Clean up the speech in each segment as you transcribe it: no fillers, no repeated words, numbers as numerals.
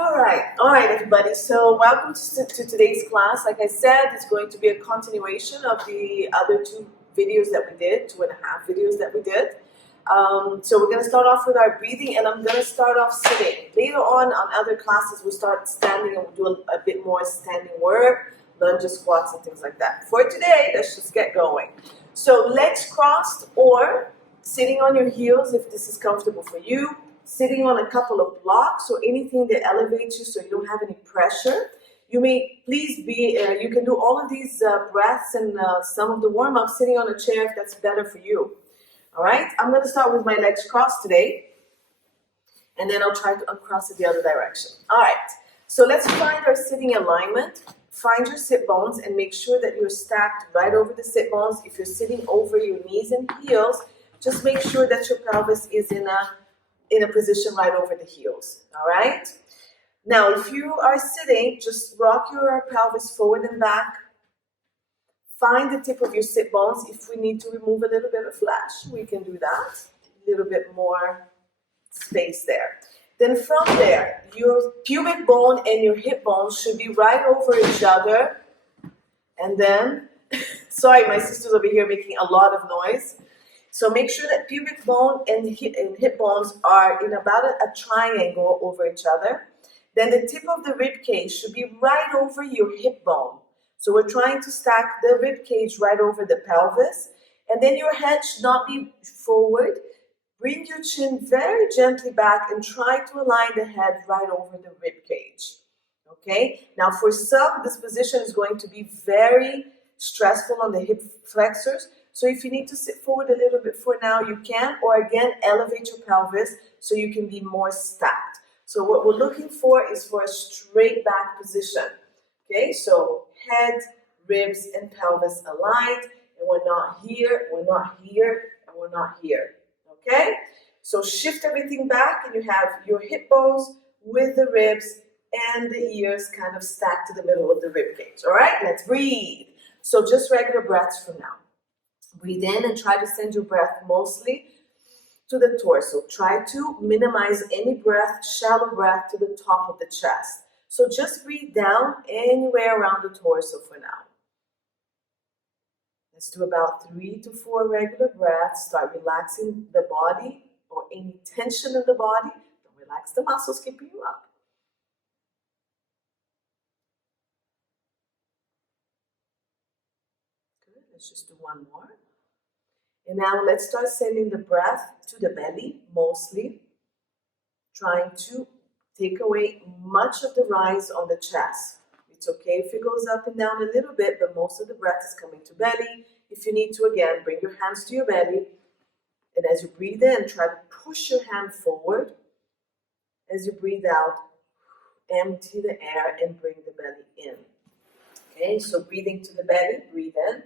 All right, everybody. So welcome to today's class. Like I said, it's going to be a continuation of the other two videos that we did, 2.5 videos that we did. So we're going to start off with our breathing, and I'm going to start off sitting. Later on other classes, we'll start standing and we'll do a bit more standing work, lunges, squats, and things like that. For today, let's just get going. So legs crossed or sitting on your heels if this is comfortable for you. Sitting on a couple of blocks or anything that elevates you so you don't have any pressure. You may please be, you can do all of these breaths and some of the warm-ups sitting on a chair if that's better for you. All right, I'm going to start with my legs crossed today, and then I'll try to uncross it the other direction. All right, so let's find our sitting alignment. Find your sit bones and make sure that you're stacked right over the sit bones. If you're sitting over your knees and heels, just make sure that your pelvis is in a position right over the heels, all right? Now, if you are sitting, just rock your pelvis forward and back. Find the tip of your sit bones. If we need to remove a little bit of flesh, we can do that. A little bit more space there. Then from there, your pubic bone and your hip bone should be right over each other. And then, sorry, my sister's over here making a lot of noise. So make sure that pubic bone and hip bones are in about a triangle over each other. Then the tip of the rib cage should be right over your hip bone. So we're trying to stack the rib cage right over the pelvis. And then your head should not be forward. Bring your chin very gently back and try to align the head right over the rib cage. Okay? Now for some, this position is going to be very stressful on the hip flexors. So if you need to sit forward a little bit for now, you can, or again, elevate your pelvis so you can be more stacked. So what we're looking for is for a straight back position. Okay, so head, ribs, and pelvis aligned, and we're not here, we're not here, and we're not here. Okay, so shift everything back, and you have your hip bones with the ribs and the ears kind of stacked to the middle of the rib cage. All right, let's breathe. So just regular breaths for now. Breathe in and try to send your breath mostly to the torso. Try to minimize any breath, shallow breath to the top of the chest. So just breathe down anywhere around the torso for now. Let's do about 3 to 4 regular breaths. Start relaxing the body or any tension in the body. Don't relax the muscles keeping you up. Good. Let's just do one more. And now let's start sending the breath to the belly, mostly. Trying to take away much of the rise on the chest. It's okay if it goes up and down a little bit, but most of the breath is coming to belly. If you need to, again, bring your hands to your belly. And as you breathe in, try to push your hand forward. As you breathe out, empty the air and bring the belly in. Okay, so breathing to the belly, breathe in.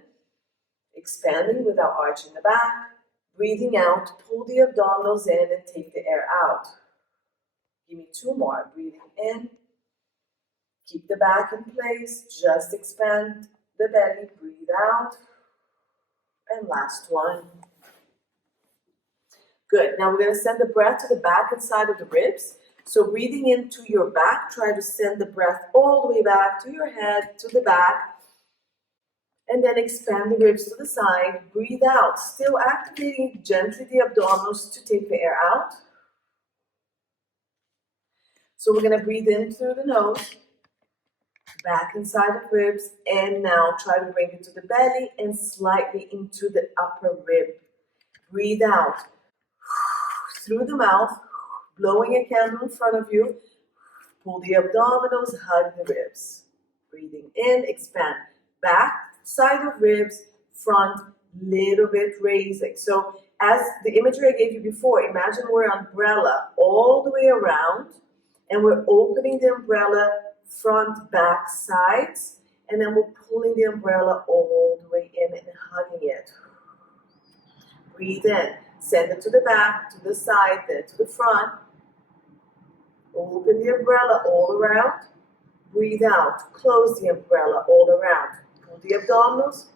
Expanding without arching the back. Breathing out, pull the abdominals in and take the air out. Give me 2 more. Breathing in. Keep the back in place. Just expand the belly. Breathe out. And last one. Good. Now we're going to send the breath to the back and side of the ribs. So breathing into your back, try to send the breath all the way back to your head, to the back. And then expand the ribs to the side. Breathe out. Still activating gently the abdominals to take the air out. So we're going to breathe in through the nose. Back inside the ribs. And now try to bring it to the belly and slightly into the upper rib. Breathe out. Through the mouth. Blowing a candle in front of you. Pull the abdominals. Hug the ribs. Breathing in. Expand. Back. Side of ribs, front, little bit raising. So as the imagery I gave you before, imagine we're an umbrella all the way around, and we're opening the umbrella front, back, sides, and then we're pulling the umbrella all the way in and hugging it. Breathe in, send it to the back, to the side, then to the front. Open the umbrella all around. Breathe out, close the umbrella all around. The abdominals.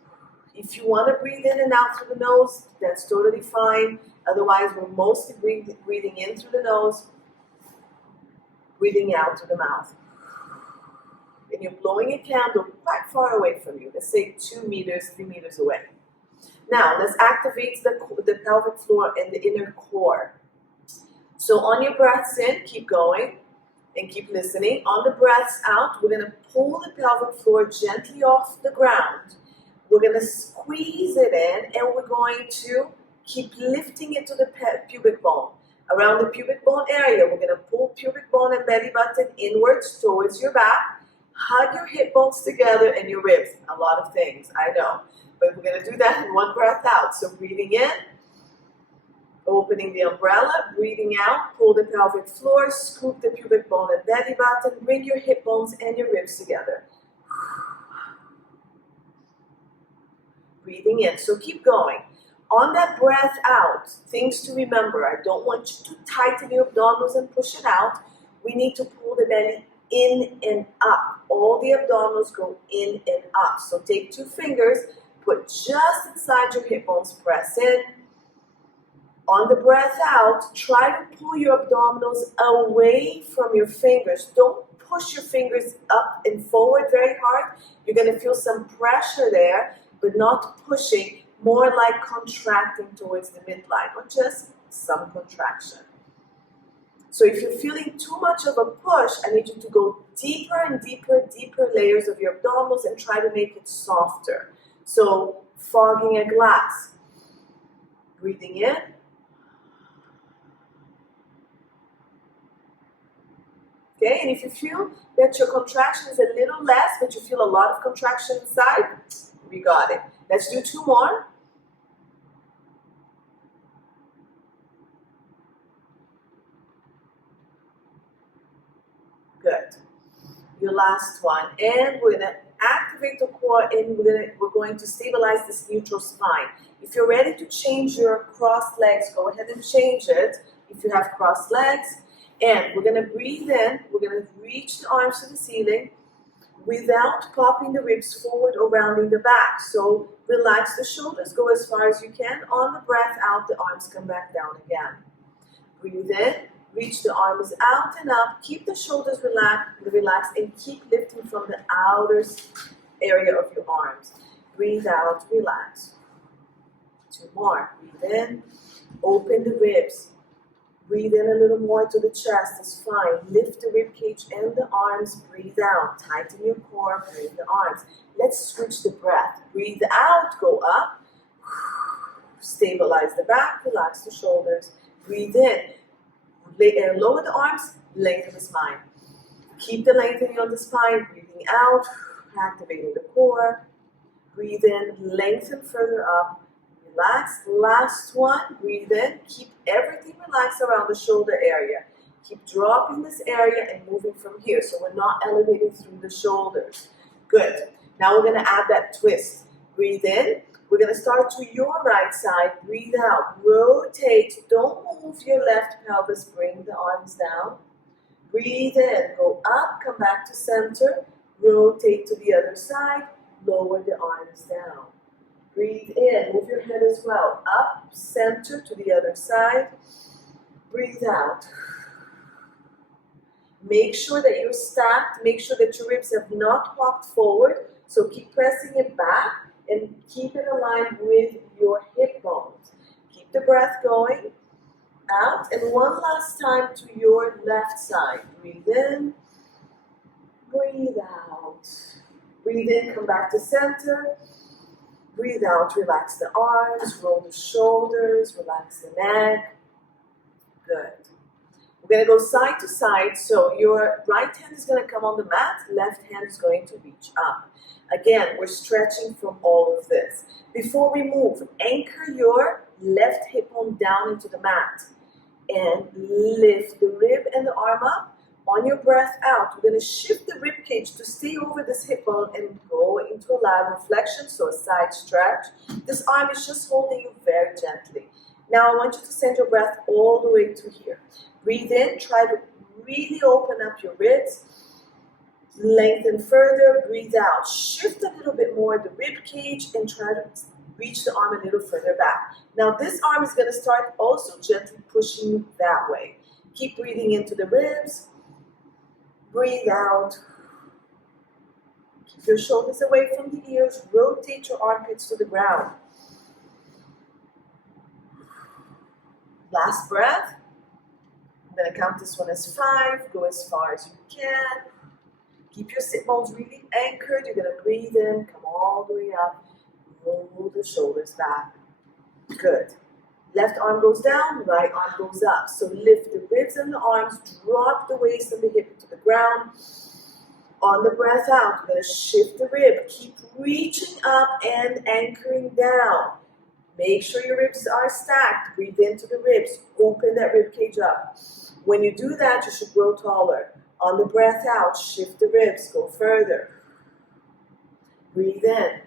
If you want to breathe in and out through the nose, that's totally fine. Otherwise, we're mostly breathing in through the nose. Breathing out through the mouth. And you're blowing a candle quite far away from you. Let's say 2 meters, 3 meters away. Now, let's activate the pelvic floor and the inner core. So on your breaths in, keep going and keep listening. On the breaths out, we're going to pull the pelvic floor gently off the ground. We're going to squeeze it in, and we're going to keep lifting it to the pubic bone. Around the pubic bone area, we're going to pull pubic bone and belly button inwards towards your back. Hug your hip bones together and your ribs. A lot of things, I know. But we're going to do that in one breath out. So breathing in, opening the umbrella, breathing out, pull the pelvic floor, scoop the pubic bone and belly button, bring your hip bones and your ribs together. Breathing in. So keep going. On that breath out, things to remember. I don't want you to tighten your abdominals and push it out. We need to pull the belly in and up. All the abdominals go in and up. So take 2 fingers, put just inside your hip bones, press in. On the breath out, try to pull your abdominals away from your fingers. Don't push your fingers up and forward very hard. You're going to feel some pressure there, but not pushing, more like contracting towards the midline, or just some contraction. So if you're feeling too much of a push, I need you to go deeper and deeper, deeper layers of your abdominals and try to make it softer. So fogging a glass. Breathing in. Okay, and if you feel that your contraction is a little less, but you feel a lot of contraction inside, we got it. Let's do 2 more. Good. Your last one. And we're going to activate the core, and we're going to stabilize this neutral spine. If you're ready to change your crossed legs, go ahead and change it. If you have crossed legs. And we're going to breathe in. We're going to reach the arms to the ceiling without popping the ribs forward or rounding the back. So relax the shoulders. Go as far as you can. On the breath out, the arms come back down again. Breathe in. Reach the arms out and up. Keep the shoulders relaxed and keep lifting from the outer area of your arms. Breathe out. Relax. 2 more. Breathe in. Open the ribs. Breathe in a little more to the chest, it's fine. Lift the rib cage and the arms. Breathe out. Tighten your core, bring the arms. Let's switch the breath. Breathe out, go up. Stabilize the back, relax the shoulders. Breathe in. Lower the arms, lengthen the spine. Keep the lengthening of the spine. Breathing out, activating the core. Breathe in, lengthen further up. Relax. Last one. Breathe in. Keep everything relaxed around the shoulder area. Keep dropping this area and moving from here. So we're not elevating through the shoulders. Good. Now we're going to add that twist. Breathe in. We're going to start to your right side. Breathe out. Rotate. Don't move your left pelvis. Bring the arms down. Breathe in. Go up. Come back to center. Rotate to the other side. Lower the arms down. Breathe in, move your head as well. Up, center to the other side. Breathe out. Make sure that you're stacked. Make sure that your ribs have not popped forward. So keep pressing it back and keep it aligned with your hip bones. Keep the breath going. Out. And one last time to your left side. Breathe in. Breathe out. Breathe in, come back to center. Breathe out, relax the arms, roll the shoulders, relax the neck. Good. We're going to go side to side. So your right hand is going to come on the mat, left hand is going to reach up. Again, we're stretching from all of this. Before we move, anchor your left hip bone down into the mat and lift the rib and the arm up. On your breath out, we're going to shift the rib cage to stay over this hip bone and go into a lateral flexion, so a side stretch. This arm is just holding you very gently. Now I want you to send your breath all the way to here. Breathe in, try to really open up your ribs. Lengthen further, breathe out. Shift a little bit more the rib cage and try to reach the arm a little further back. Now this arm is going to start also gently pushing you that way. Keep breathing into the ribs. Breathe out. Keep your shoulders away from the ears. Rotate your armpits to the ground. Last breath. I'm going to count this one as 5. Go as far as you can. Keep your sit bones really anchored. You're going to breathe in. Come all the way up. Roll the shoulders back. Good. Left arm goes down, right arm goes up. So lift the ribs and the arms, drop the waist and the hip to the ground. On the breath out, you're going to shift the rib. Keep reaching up and anchoring down. Make sure your ribs are stacked. Breathe into the ribs. Open that rib cage up. When you do that, you should grow taller. On the breath out, shift the ribs. Go further. Breathe in.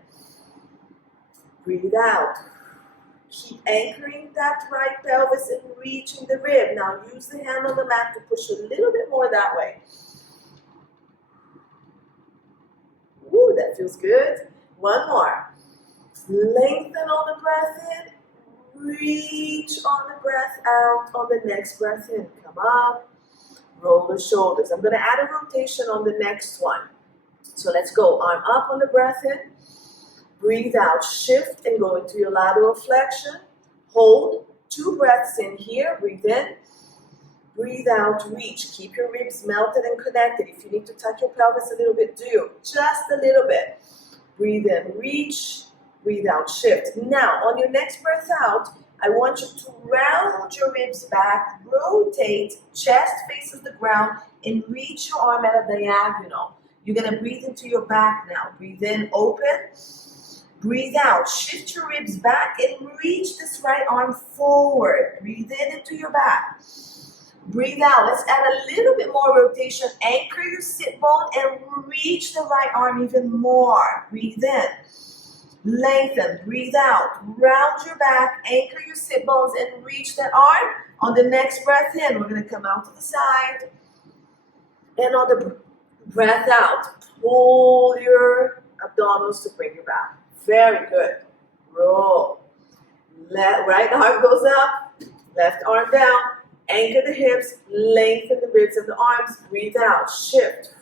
Breathe out. Keep anchoring that right pelvis and reaching the rib. Now use the hand on the mat to push a little bit more that way. Ooh, that feels good. One more. Lengthen on the breath in. Reach on the breath out. On the next breath in. Come up. Roll the shoulders. I'm going to add a rotation on the next one. So let's go. Arm up on the breath in. Breathe out, shift and go into your lateral flexion. Hold 2 breaths in here. Breathe in. Breathe out, reach. Keep your ribs melted and connected. If you need to tuck your pelvis a little bit, do. Just a little bit. Breathe in, reach. Breathe out, shift. Now, on your next breath out, I want you to round your ribs back, rotate, chest faces the ground, and reach your arm at a diagonal. You're going to breathe into your back now. Breathe in, open. Breathe out, shift your ribs back and reach this right arm forward. Breathe in into your back. Breathe out, let's add a little bit more rotation. Anchor your sit bone and reach the right arm even more. Breathe in, lengthen, breathe out. Round your back, anchor your sit bones and reach that arm. On the next breath in, we're going to come out to the side. And on the breath out, pull your abdominals to bring you back. Very good. Roll. Right arm goes up, left arm down. Anchor the hips, lengthen the ribs and the arms. Breathe out, shift.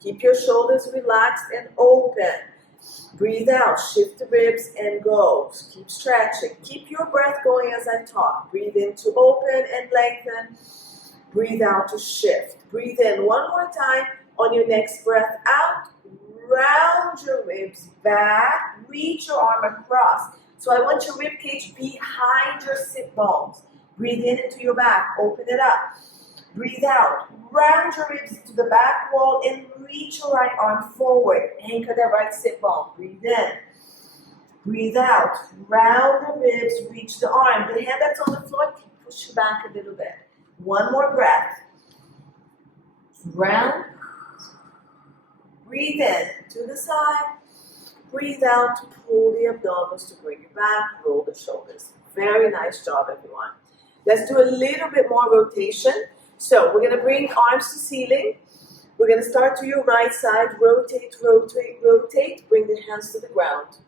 Keep your shoulders relaxed and open. Breathe out, shift the ribs and go. Keep stretching. Keep your breath going as I talk. Breathe in to open and lengthen. Breathe out to shift. Breathe in one more time. On your next breath out, round your ribs back, reach your arm across. So I want your rib cage behind your sit bones. Breathe in into your back, open it up. Breathe out, round your ribs to the back wall and reach your right arm forward. Anchor that right sit bone. Breathe in. Breathe out, round the ribs, reach the arm. The hand that's on the floor, push you back a little bit. One more breath. Round. Breathe in to the side. Breathe out to pull the abdominals to bring you back. Roll the shoulders. Very nice job, everyone. Let's do a little bit more rotation. So we're going to bring arms to ceiling. We're going to start to your right side. Rotate, rotate, rotate. Bring the hands to the ground.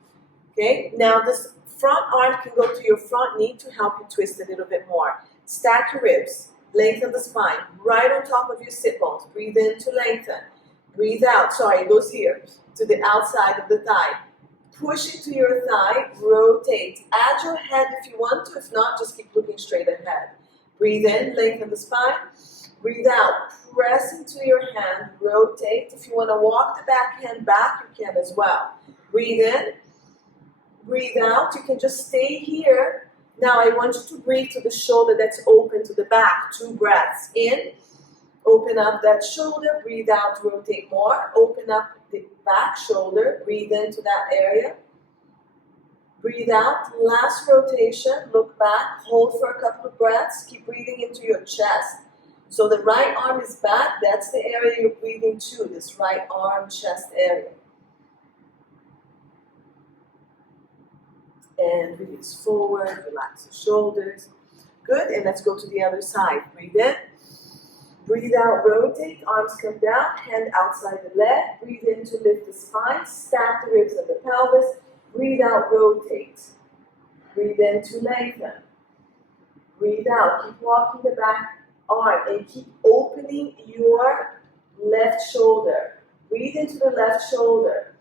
Okay? Now this front arm can go to your front knee to help you twist a little bit more. Stack your ribs. Lengthen the spine. Right on top of your sit bones. Breathe in to lengthen. Breathe out. Sorry, it goes here to the outside of the thigh. Push it to your thigh. Rotate. Add your head if you want to. If not, just keep looking straight ahead. Breathe in. Lengthen the spine. Breathe out. Press into your hand. Rotate. If you want to walk the back hand back, you can as well. Breathe in. Breathe out. You can just stay here. Now I want you to breathe to the shoulder that's open to the back. 2 breaths. In. Open up that shoulder, breathe out, rotate more. Open up the back shoulder, breathe into that area. Breathe out, last rotation, look back, hold for a couple of breaths, keep breathing into your chest. So the right arm is back, that's the area you're breathing to, this right arm, chest area. And release forward, relax the shoulders. Good, and let's go to the other side. Breathe in. Breathe out, rotate, arms come down, hand outside the leg. Breathe in to lift the spine, stack the ribs and the pelvis. Breathe out, rotate. Breathe in to lengthen. Breathe out, keep walking the back arm and keep opening your left shoulder. Breathe into the left shoulder.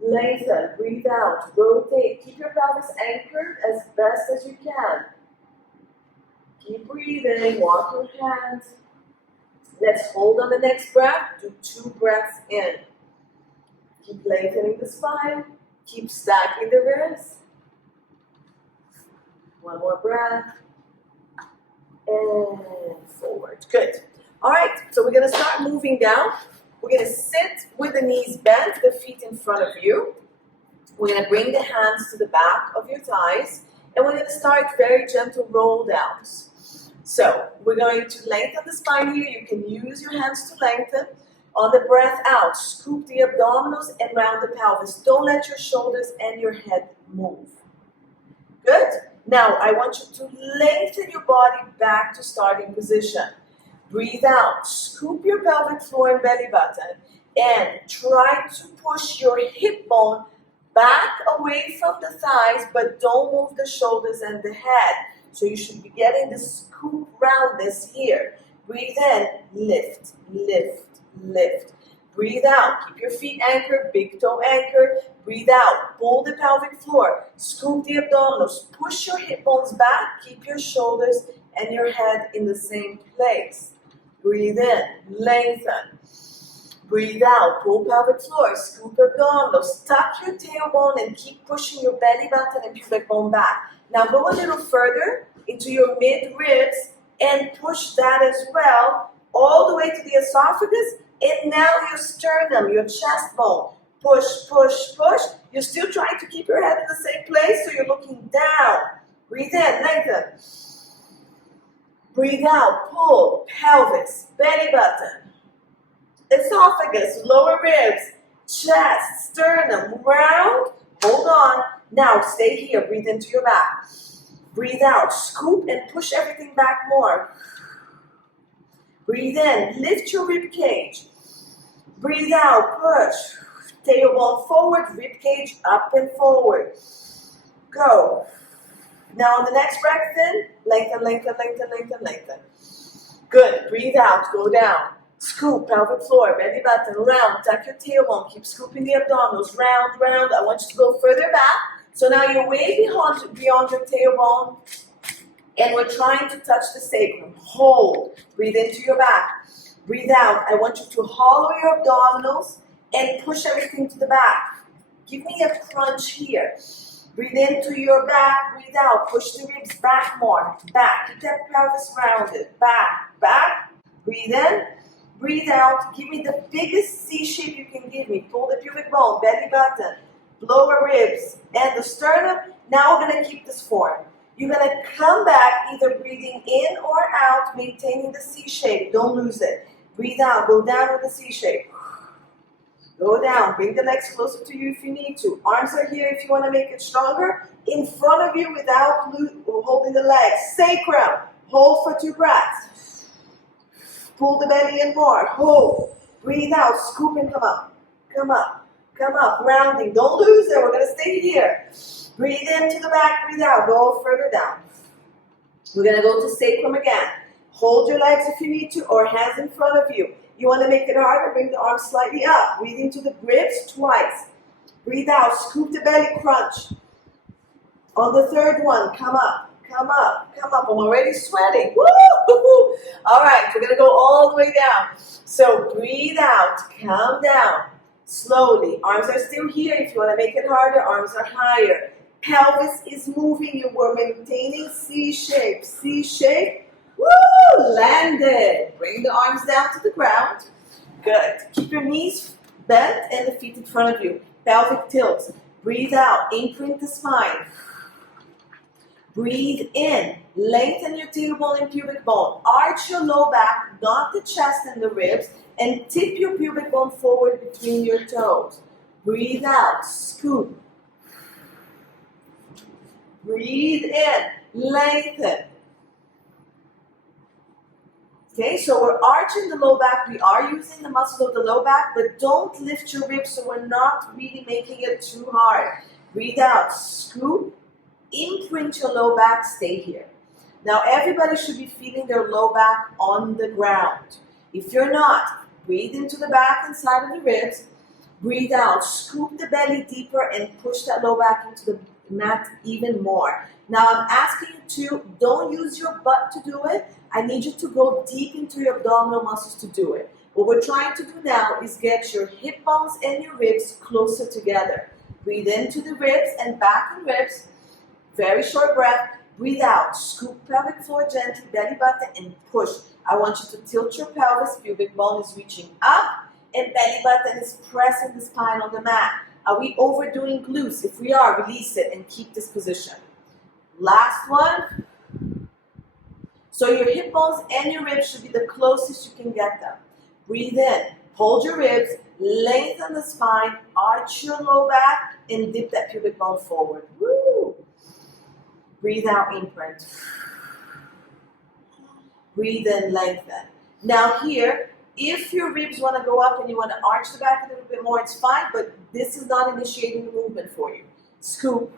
Lengthen, breathe out, rotate. Keep your pelvis anchored as best as you can. Keep breathing, walk your hands. Let's hold on the next breath. Do 2 breaths in. Keep lengthening the spine. Keep stacking the ribs. 1 more breath. And forward. Good. All right, so we're going to start moving down. We're going to sit with the knees bent, the feet in front of you. We're going to bring the hands to the back of your thighs. And we're going to start very gentle roll downs. So we're going to lengthen the spine here. You can use your hands to lengthen. On the breath out, scoop the abdominals and round the pelvis. Don't let your shoulders and your head move. Good? Now, I want you to lengthen your body back to starting position. Breathe out. Scoop your pelvic floor and belly button. And try to push your hip bone back away from the thighs, but don't move the shoulders and the head. So you should be getting the scoop roundness here. Breathe in. Lift, lift, lift. Breathe out. Keep your feet anchored, big toe anchored. Breathe out. Pull the pelvic floor. Scoop the abdominals. Push your hip bones back. Keep your shoulders and your head in the same place. Breathe in. Lengthen. Breathe out. Pull pelvic floor. Scoop abdominals. Tuck your tailbone and keep pushing your belly button and pubic bone back. Now go a little further into your mid-ribs and push that as well all the way to the esophagus. And now your sternum, your chest bone. Push, push, push. You're still trying to keep your head in the same place, so you're looking down. Breathe in, lengthen. Breathe out, pull, pelvis, belly button, esophagus, lower ribs, chest, sternum, round. Hold on. Now stay here. Breathe into your back. Breathe out, scoop and push everything back more. Breathe in, lift your rib cage. Breathe out, push. Tailbone forward, rib cage up and forward. Go. Now on the next breath in, lengthen, lengthen, lengthen, lengthen, lengthen. Good. Breathe out, go down. Scoop, pelvic floor, belly button, round. Tuck your tailbone, keep scooping the abdominals, round, round. I want you to go further back. So now you're way beyond your tailbone. And we're trying to touch the sacrum. Hold. Breathe into your back. Breathe out. I want you to hollow your abdominals and push everything to the back. Give me a crunch here. Breathe into your back. Breathe out. Push the ribs back more. Back. Keep that pelvis rounded. Back. Back. Breathe in. Breathe out. Give me the biggest C shape you can give me. Pull the pubic bone, belly button, lower ribs, and the sternum. Now we're going to keep this form. You're going to come back either breathing in or out, maintaining the C shape. Don't lose it. Breathe out. Go down with the C shape. Go down. Bring the legs closer to you if you need to. Arms are here if you want to make it stronger. In front of you without holding the legs. Sacrum. Hold for 2 breaths. Pull the belly in more. Hold. Breathe out. Scoop and come up. Come up. Come up. Rounding. Don't lose it. We're going to stay here. Breathe into the back, breathe out, go further down. We're going to go to sacrum again. Hold your legs if you need to, or hands in front of you. You want to make it harder, bring the arms slightly up. Breathe into the ribs twice. Breathe out, scoop the belly, crunch. On the third one, come up, come up, come up. I'm already sweating. Woo! All right, we're going to go all the way down. So breathe out, come down. Slowly. Arms are still here. If you want to make it harder, arms are higher. Pelvis is moving. You were maintaining C shape. C shape. Woo! Landed. Bring the arms down to the ground. Good. Keep your knees bent and the feet in front of you. Pelvic tilt. Breathe out. Imprint the spine. Breathe in. Lengthen your tailbone and pubic bone. Arch your low back, not the chest and the ribs, and tip your pubic bone forward between your toes. Breathe out. Scoop. Breathe in, lengthen. Okay, so we're arching the low back. We are using the muscle of the low back, but don't lift your ribs so we're not really making it too hard. Breathe out, scoop, imprint your low back, stay here. Now everybody should be feeling their low back on the ground. If you're not, Breathe into the back and side of the ribs. Breathe out. Scoop the belly deeper and push that low back into the mat even more. Now I'm asking you to, don't use your butt to do it. I need you to go deep into your abdominal muscles to do it. What we're trying to do now is get your hip bones and your ribs closer together. Breathe into the ribs and back and ribs. Very short breath. Breathe out. Scoop pelvic floor gently, belly button, and push. I want you to tilt your pelvis. Pubic bone is reaching up, and belly button is pressing the spine on the mat. Are we overdoing glutes? If we are, release it and keep this position. Last one. So your hip bones and your ribs should be the closest you can get them. Breathe in. Hold your ribs. Lengthen the spine. Arch your low back and dip that pubic bone forward. Woo! Breathe out, imprint. Breathe in, lengthen. Now here, if your ribs want to go up and you want to arch the back a little bit more, it's fine, but this is not initiating the movement for you. Scoop.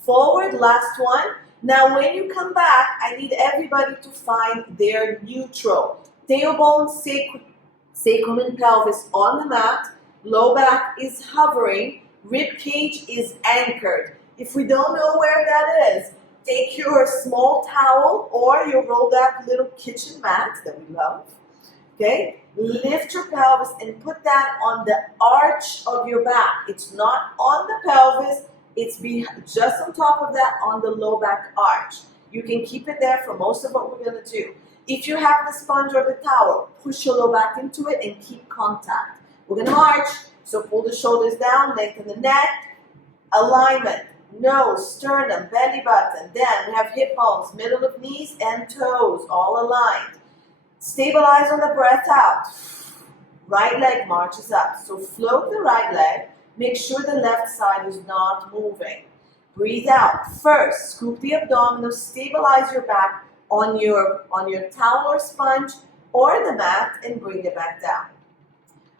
Forward, last one. Now when you come back, I need everybody to find their neutral. Tailbone, sacrum and pelvis on the mat. Low back is hovering. Rib cage is anchored. If we don't know where that is, take your small towel or your rolled up little kitchen mat that we love. Okay? Lift your pelvis and put that on the arch of your back. It's not on the pelvis. It's just on top of that on the low back arch. You can keep it there for most of what we're going to do. If you have the sponge or the towel, push your low back into it and keep contact. We're going to march. So pull the shoulders down, lengthen the neck. Alignment. Nose, sternum, belly button. Then we have hip bones, middle of knees and toes all aligned. Stabilize on the breath out. Right leg marches up. So float the right leg. Make sure the left side is not moving. Breathe out. First, scoop the abdominals, stabilize your back on your towel or sponge or the mat and bring it back down.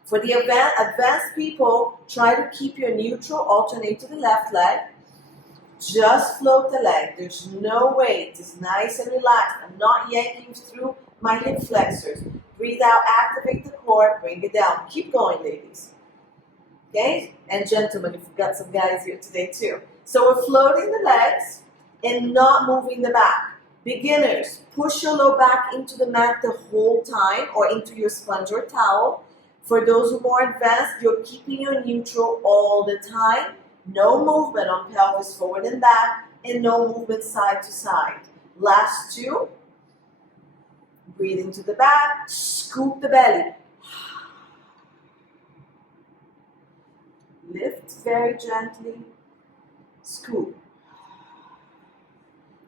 For the advanced people, try to keep your neutral, alternate to the left leg. Just float the leg. There's no weight. It's nice and relaxed. I'm not yanking through my hip flexors. Breathe out, activate the core, bring it down. Keep going, ladies. Okay? And gentlemen, we've got some guys here today too. So we're floating the legs and not moving the back. Beginners, push your low back into the mat the whole time or into your sponge or towel. For those who are more advanced, you're keeping your neutral all the time. No movement on pelvis forward and back, and no movement side to side. Last two. Breathe into the back, scoop the belly. Lift very gently, scoop.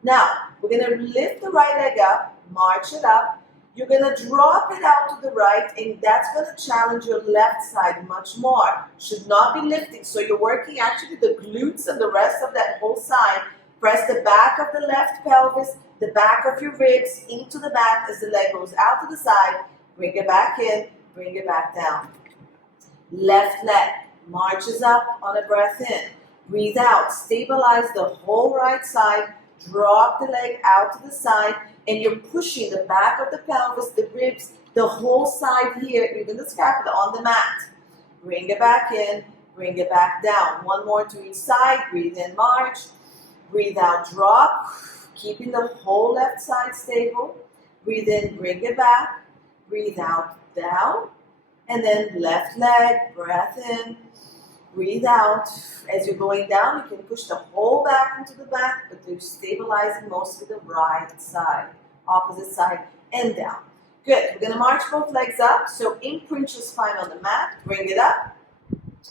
Now, we're going to lift the right leg up, march it up. You're going to drop it out to the right, and that's going to challenge your left side much more. Should not be lifting. So you're working actually the glutes and the rest of that whole side. Press the back of the left pelvis, the back of your ribs into the back as the leg goes out to the side. Bring it back in, bring it back down. Left leg marches up on a breath in. Breathe out. Stabilize the whole right side. Drop the leg out to the side. And you're pushing the back of the pelvis, the ribs, the whole side here, even the scapula on the mat. Bring it back in, bring it back down. One more to each side. Breathe in, march. Breathe out, drop. Keeping the whole left side stable. Breathe in, bring it back. Breathe out, down. And then left leg, breath in. Breathe out. As you're going down, you can push the whole back into the back, but you're stabilizing mostly the right side, opposite side, and down. Good. We're going to march both legs up. So imprint your spine on the mat. Bring it up.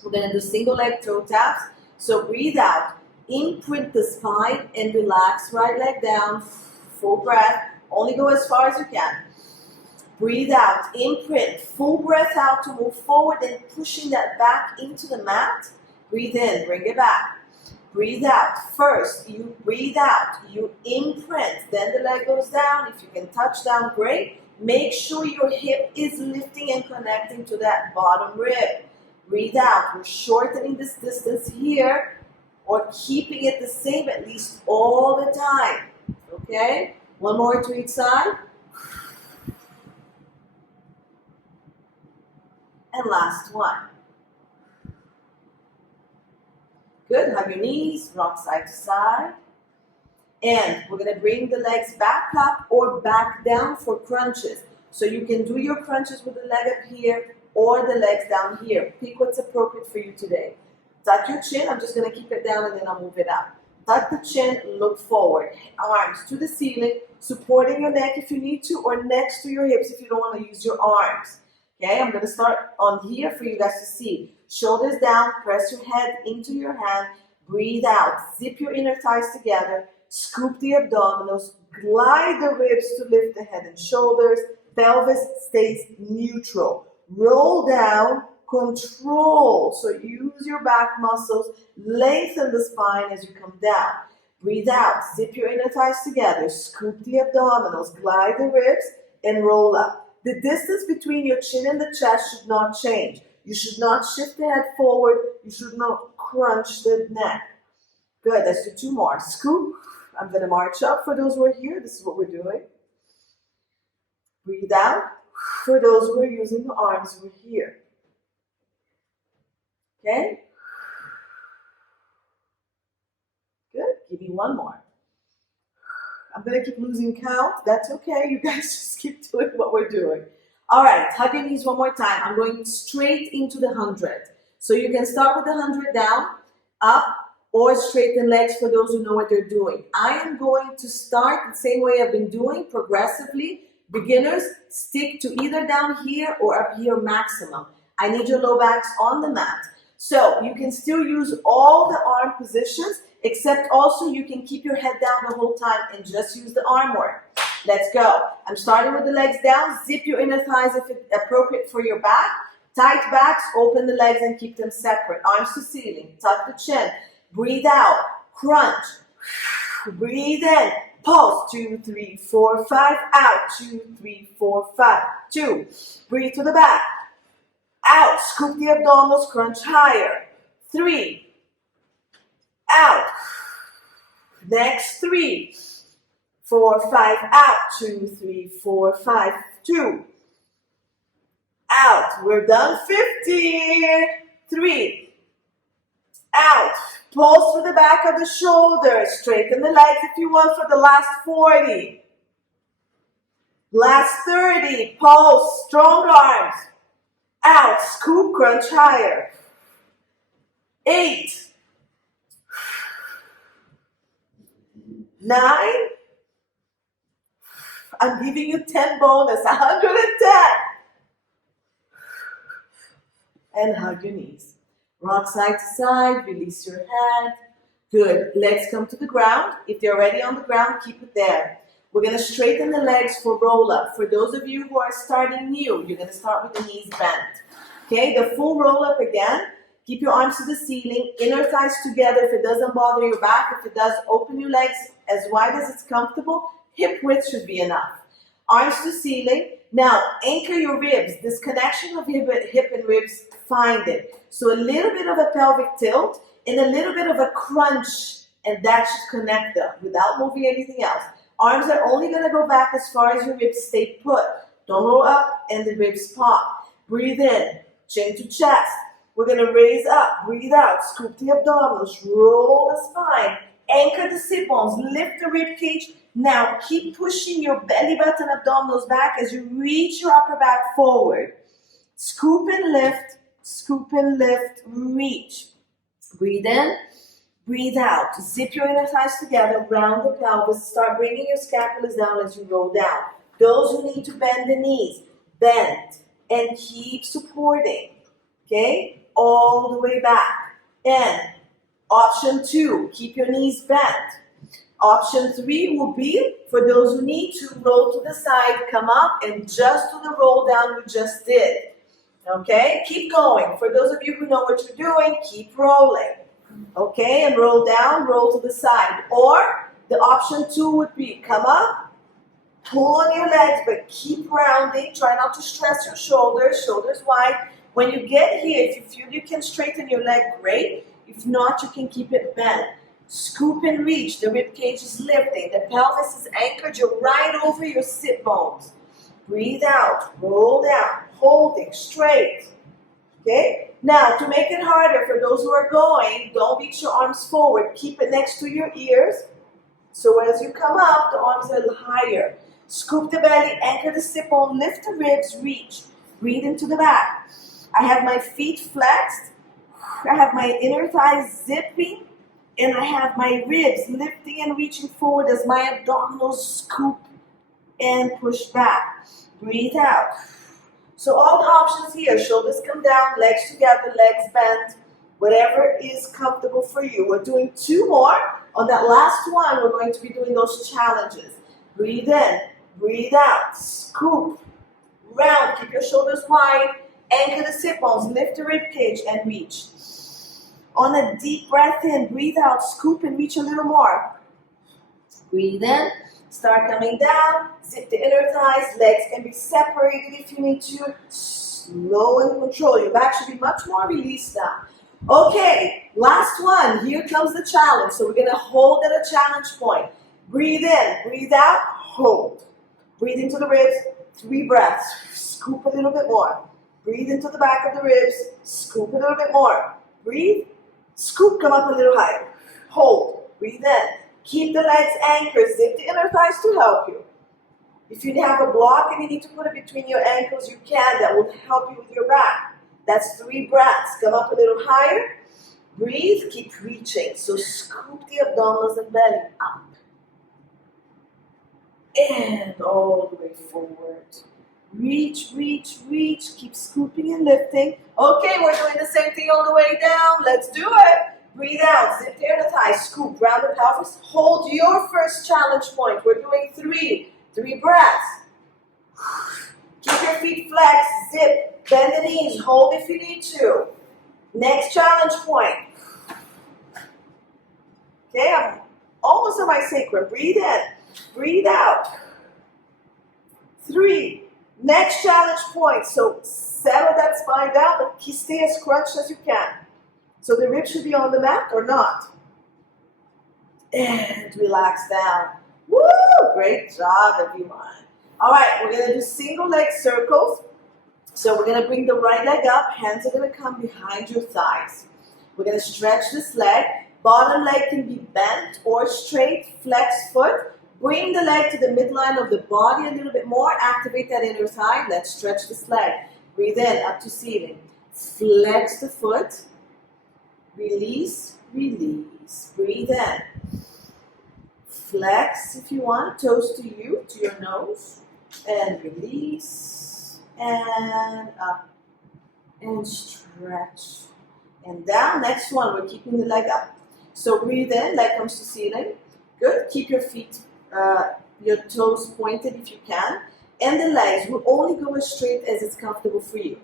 We're going to do single leg toe taps. So breathe out. Imprint the spine and relax. Right leg down. Full breath. Only go as far as you can. Breathe out, imprint, full breath out to move forward and pushing that back into the mat. Breathe in, bring it back. Breathe out. First, you breathe out, you imprint, then the leg goes down. If you can touch down, great. Make sure your hip is lifting and connecting to that bottom rib. Breathe out. We're shortening this distance here or keeping it the same at least all the time. Okay? One more to each side. And last one. Good, hug your knees, rock side to side. And we're gonna bring the legs back up or back down for crunches. So you can do your crunches with the leg up here or the legs down here. Pick what's appropriate for you today. Tuck your chin, I'm just gonna keep it down and then I'll move it up. Tuck the chin, look forward. Arms to the ceiling, supporting your neck if you need to, or next to your hips if you don't wanna use your arms. Okay, I'm gonna start on here for you guys to see. Shoulders down, press your head into your hand, breathe out, zip your inner thighs together, scoop the abdominals, glide the ribs to lift the head and shoulders, pelvis stays neutral. Roll down, control, so use your back muscles, lengthen the spine as you come down. Breathe out, zip your inner thighs together, scoop the abdominals, glide the ribs, and roll up. The distance between your chin and the chest should not change. You should not shift the head forward. You should not crunch the neck. Good, let's do two more. Scoop. I'm going to march up for those who are here. This is what we're doing. Breathe out. For those who are using the arms, we're here. Okay? Good. Give me one more. I'm going to keep losing count. That's okay. You guys just keep doing what we're doing. All right. Hug your knees one more time. I'm going straight into the 100. So you can start with the 100 down, up, or straighten legs for those who know what they're doing. I am going to start the same way I've been doing, progressively. Beginners, stick to either down here or up here maximum. I need your low backs on the mat. So you can still use all the arm positions, except also you can keep your head down the whole time and just use the arm work. Let's go. I'm starting with the legs down. Zip your inner thighs if it's appropriate for your back. Tight backs, open the legs and keep them separate. Arms to ceiling, tuck the chin. Breathe out, crunch. Breathe in, pulse. 2, 3, 4, 5. Out, 2, 3, 4, 5. 2. Breathe to the back. Out, scoop the abdominals, crunch higher. 3. Out. Next 3, 4, 5. Out, 2, 3, 4, 5. 2. Out. We're done. 50. 3. Out. Pulse through the back of the shoulders. Straighten the legs if you want for the last 40. Last 30. Pulse. Strong arms. Out. Scoop. Crunch higher. 8. 9. I'm giving you 10 bonus. 110. And hug your knees. Rock side to side, release your head. Good. Legs come to the ground. If they're already on the ground, keep it there. We're going to straighten the legs for roll up. For those of you who are starting new, you're going to start with the knees bent. Okay, the full roll up again. Keep your arms to the ceiling, inner thighs together. If it doesn't bother your back, if it does, open your legs as wide as it's comfortable. Hip width should be enough. Arms to ceiling. Now, anchor your ribs. This connection of hip and ribs, find it. So a little bit of a pelvic tilt and a little bit of a crunch, and that should connect them without moving anything else. Arms are only going to go back as far as your ribs stay put. Don't roll up and the ribs pop. Breathe in, chin to chest. We're going to raise up, breathe out, scoop the abdominals, roll the spine, anchor the sit bones, lift the rib cage. Now keep pushing your belly button abdominals back as you reach your upper back forward. Scoop and lift, reach. Breathe in, breathe out. Zip your inner thighs together, round the pelvis. Start bringing your scapulas down as you roll down. Those who need to bend the knees, bend and keep supporting. Okay? All the way back. And option 2, keep your knees bent. Option 3 will be for those who need to roll to the side, come up and just do the roll down we just did. Okay? Keep going. For those of you who know what you're doing, keep rolling. Okay? And roll down, roll to the side. Or the option 2 would be come up, pull on your legs, but keep rounding. Try not to stress your shoulders wide. When you get here, if you feel you can straighten your leg, great. If not, you can keep it bent. Scoop and reach. The rib cage is lifting. The pelvis is anchored. You're right over your sit bones. Breathe out. Roll down. Holding straight. Okay? Now, to make it harder for those who are going, don't reach your arms forward. Keep it next to your ears. So as you come up, the arms are a little higher. Scoop the belly, anchor the sit bone, lift the ribs, reach. Breathe into the back. I have my feet flexed. I have my inner thighs zipping. And I have my ribs lifting and reaching forward as my abdominals scoop and push back. Breathe out. So all the options here, shoulders come down, legs together, legs bent, whatever is comfortable for you. We're doing 2 more. On that last one, we're going to be doing those challenges. Breathe in, breathe out, scoop, round, keep your shoulders wide, anchor the sit bones, lift the rib cage and reach. On a deep breath in, breathe out, scoop and reach a little more. Breathe in, start coming down, zip the inner thighs, legs can be separated if you need to. Slow and control. Your back should be much more released now. Okay, last one. Here comes the challenge. So we're going to hold at a challenge point. Breathe in, breathe out, hold. Breathe into the ribs, 3 breaths. Scoop a little bit more. Breathe into the back of the ribs, scoop a little bit more. Breathe, scoop, come up a little higher. Hold, breathe in. Keep the legs anchored, zip the inner thighs to help you. If you have a block and you need to put it between your ankles, you can. That will help you with your back. That's 3 breaths. Come up a little higher. Breathe, keep reaching. So scoop the abdominals and belly up. And all the way forward. Reach, reach, reach. Keep scooping and lifting. Okay, we're doing the same thing all the way down. Let's do it. Breathe out. Zip the inner thighs. Scoop. Round the pelvis. Hold your first challenge point. We're doing 3 breaths. Keep your feet flexed. Zip. Bend the knees. Hold if you need to. Next challenge point. Okay, I'm almost at my sacrum. Breathe in. Breathe out. 3. Next challenge point. So settle that spine down, but stay as crunched as you can. So the ribs should be on the mat or not. And relax down. Woo! Great job, everyone. All right, we're going to do single leg circles. So we're going to bring the right leg up. Hands are going to come behind your thighs. We're going to stretch this leg. Bottom leg can be bent or straight. Flex foot. Bring the leg to the midline of the body a little bit more. Activate that inner thigh. Let's stretch this leg. Breathe in, up to ceiling. Flex the foot. Release, release. Breathe in. Flex if you want. Toes to you, to your nose. And release. And up. And stretch. And down. Next one, we're keeping the leg up. So breathe in, leg comes to ceiling. Good. Keep your feet, your toes pointed if you can. And the legs will only go as straight as it's comfortable for you.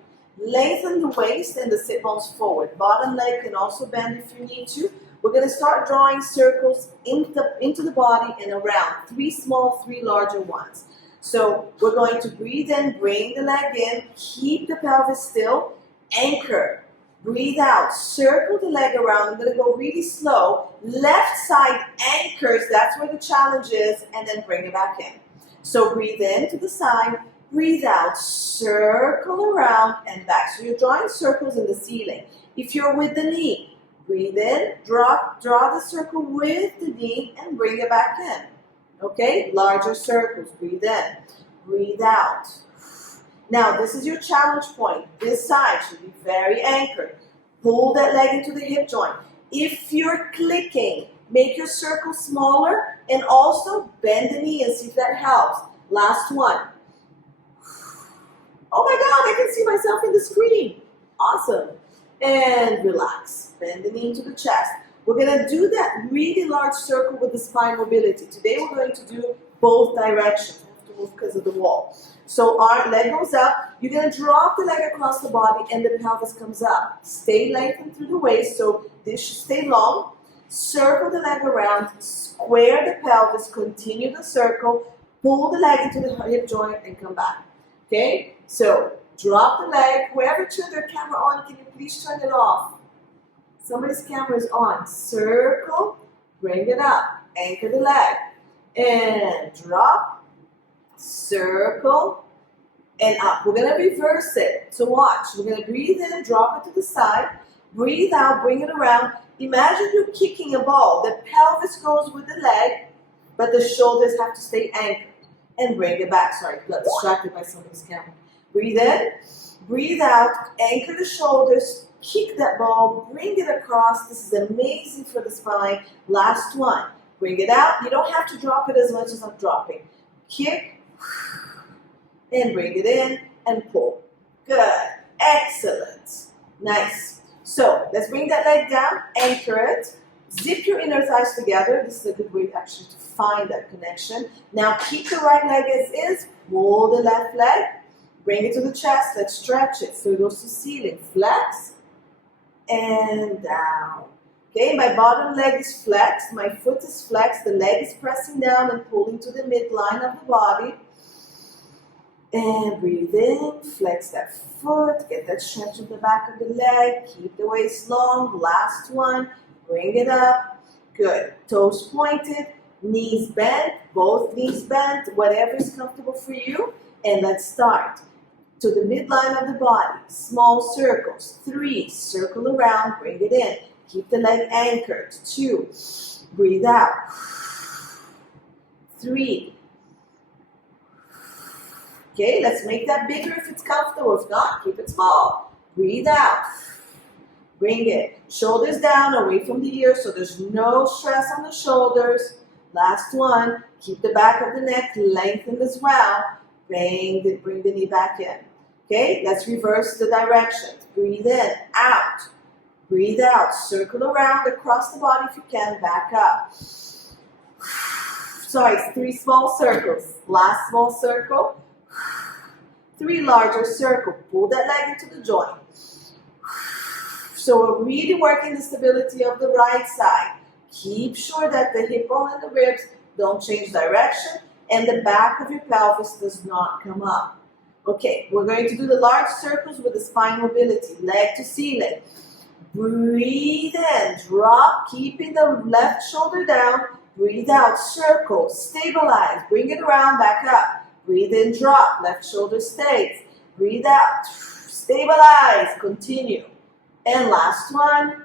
Lengthen the waist and the sit bones forward. Bottom leg can also bend if you need to. We're going to start drawing circles into the body and around. 3 small, 3 larger ones. So we're going to breathe in, bring the leg in, keep the pelvis still, anchor. Breathe out, circle the leg around. I'm going to go really slow. Left side anchors, that's where the challenge is, and then bring it back in. So breathe in to the side, breathe out, circle around and back. So you're drawing circles in the ceiling. If you're with the knee, breathe in, draw the circle with the knee and bring it back in. Okay, larger circles, breathe in, breathe out. Now, this is your challenge point. This side should be very anchored. Pull that leg into the hip joint. If you're clicking, make your circle smaller and also bend the knee and see if that helps. Last one. Oh my God, I can see myself in the screen. Awesome. And relax. Bend the knee into the chest. We're going to do that really large circle with the spine mobility. Today we're going to do both directions. I have to move because of the wall. So our leg goes up. You're going to drop the leg across the body and the pelvis comes up. Stay lengthened through the waist, so this should stay long. Circle the leg around. Square the pelvis. Continue the circle. Pull the leg into the hip joint and come back. Okay? So drop the leg. Whoever turned their camera on, can you please turn it off? Somebody's camera is on. Circle. Bring it up. Anchor the leg. And drop. Circle and up. We're going to reverse it. So watch. We're going to breathe in, drop it to the side. Breathe out, bring it around. Imagine you're kicking a ball. The pelvis goes with the leg, but the shoulders have to stay anchored. And bring it back. Sorry, got distracted by somebody's camera. Breathe in, breathe out, anchor the shoulders, kick that ball, bring it across. This is amazing for the spine. Last one. Bring it out. You don't have to drop it as much as I'm dropping. Kick, and bring it in, and pull. Good. Excellent. Nice. So, let's bring that leg down, anchor it, zip your inner thighs together. This is a good way actually to find that connection. Now, keep the right leg as is, pull the left leg, bring it to the chest, let's stretch it. So it goes to ceiling, flex, and down. Okay, my bottom leg is flexed, my foot is flexed, the leg is pressing down and pulling to the midline of the body. And breathe in, flex that foot, get that stretch of the back of the leg, keep the waist long. Last one, bring it up. Good. Toes pointed, knees bent, both knees bent, whatever is comfortable for you. And let's start. To the midline of the body, small circles. 3, circle around, bring it in. Keep the leg anchored. 2, breathe out. 3. Okay, let's make that bigger if it's comfortable. If not, keep it small. Breathe out. Bring it. Shoulders down, away from the ears, so there's no stress on the shoulders. Last one. Keep the back of the neck lengthened as well. Bring the knee back in. Okay, let's reverse the directions. Breathe in, out. Breathe out. Circle around across the body if you can. Back up. Sorry, it's 3 small circles. Last small circle. 3 larger circles. Pull that leg into the joint. So we're really working the stability of the right side. Keep sure that the hip bone and the ribs don't change direction and the back of your pelvis does not come up. Okay, we're going to do the large circles with the spine mobility, leg to ceiling. Breathe in, drop, keeping the left shoulder down. Breathe out, circle, stabilize, bring it around, back up. Breathe in, drop, left shoulder stays. Breathe out, stabilize, continue. And last one.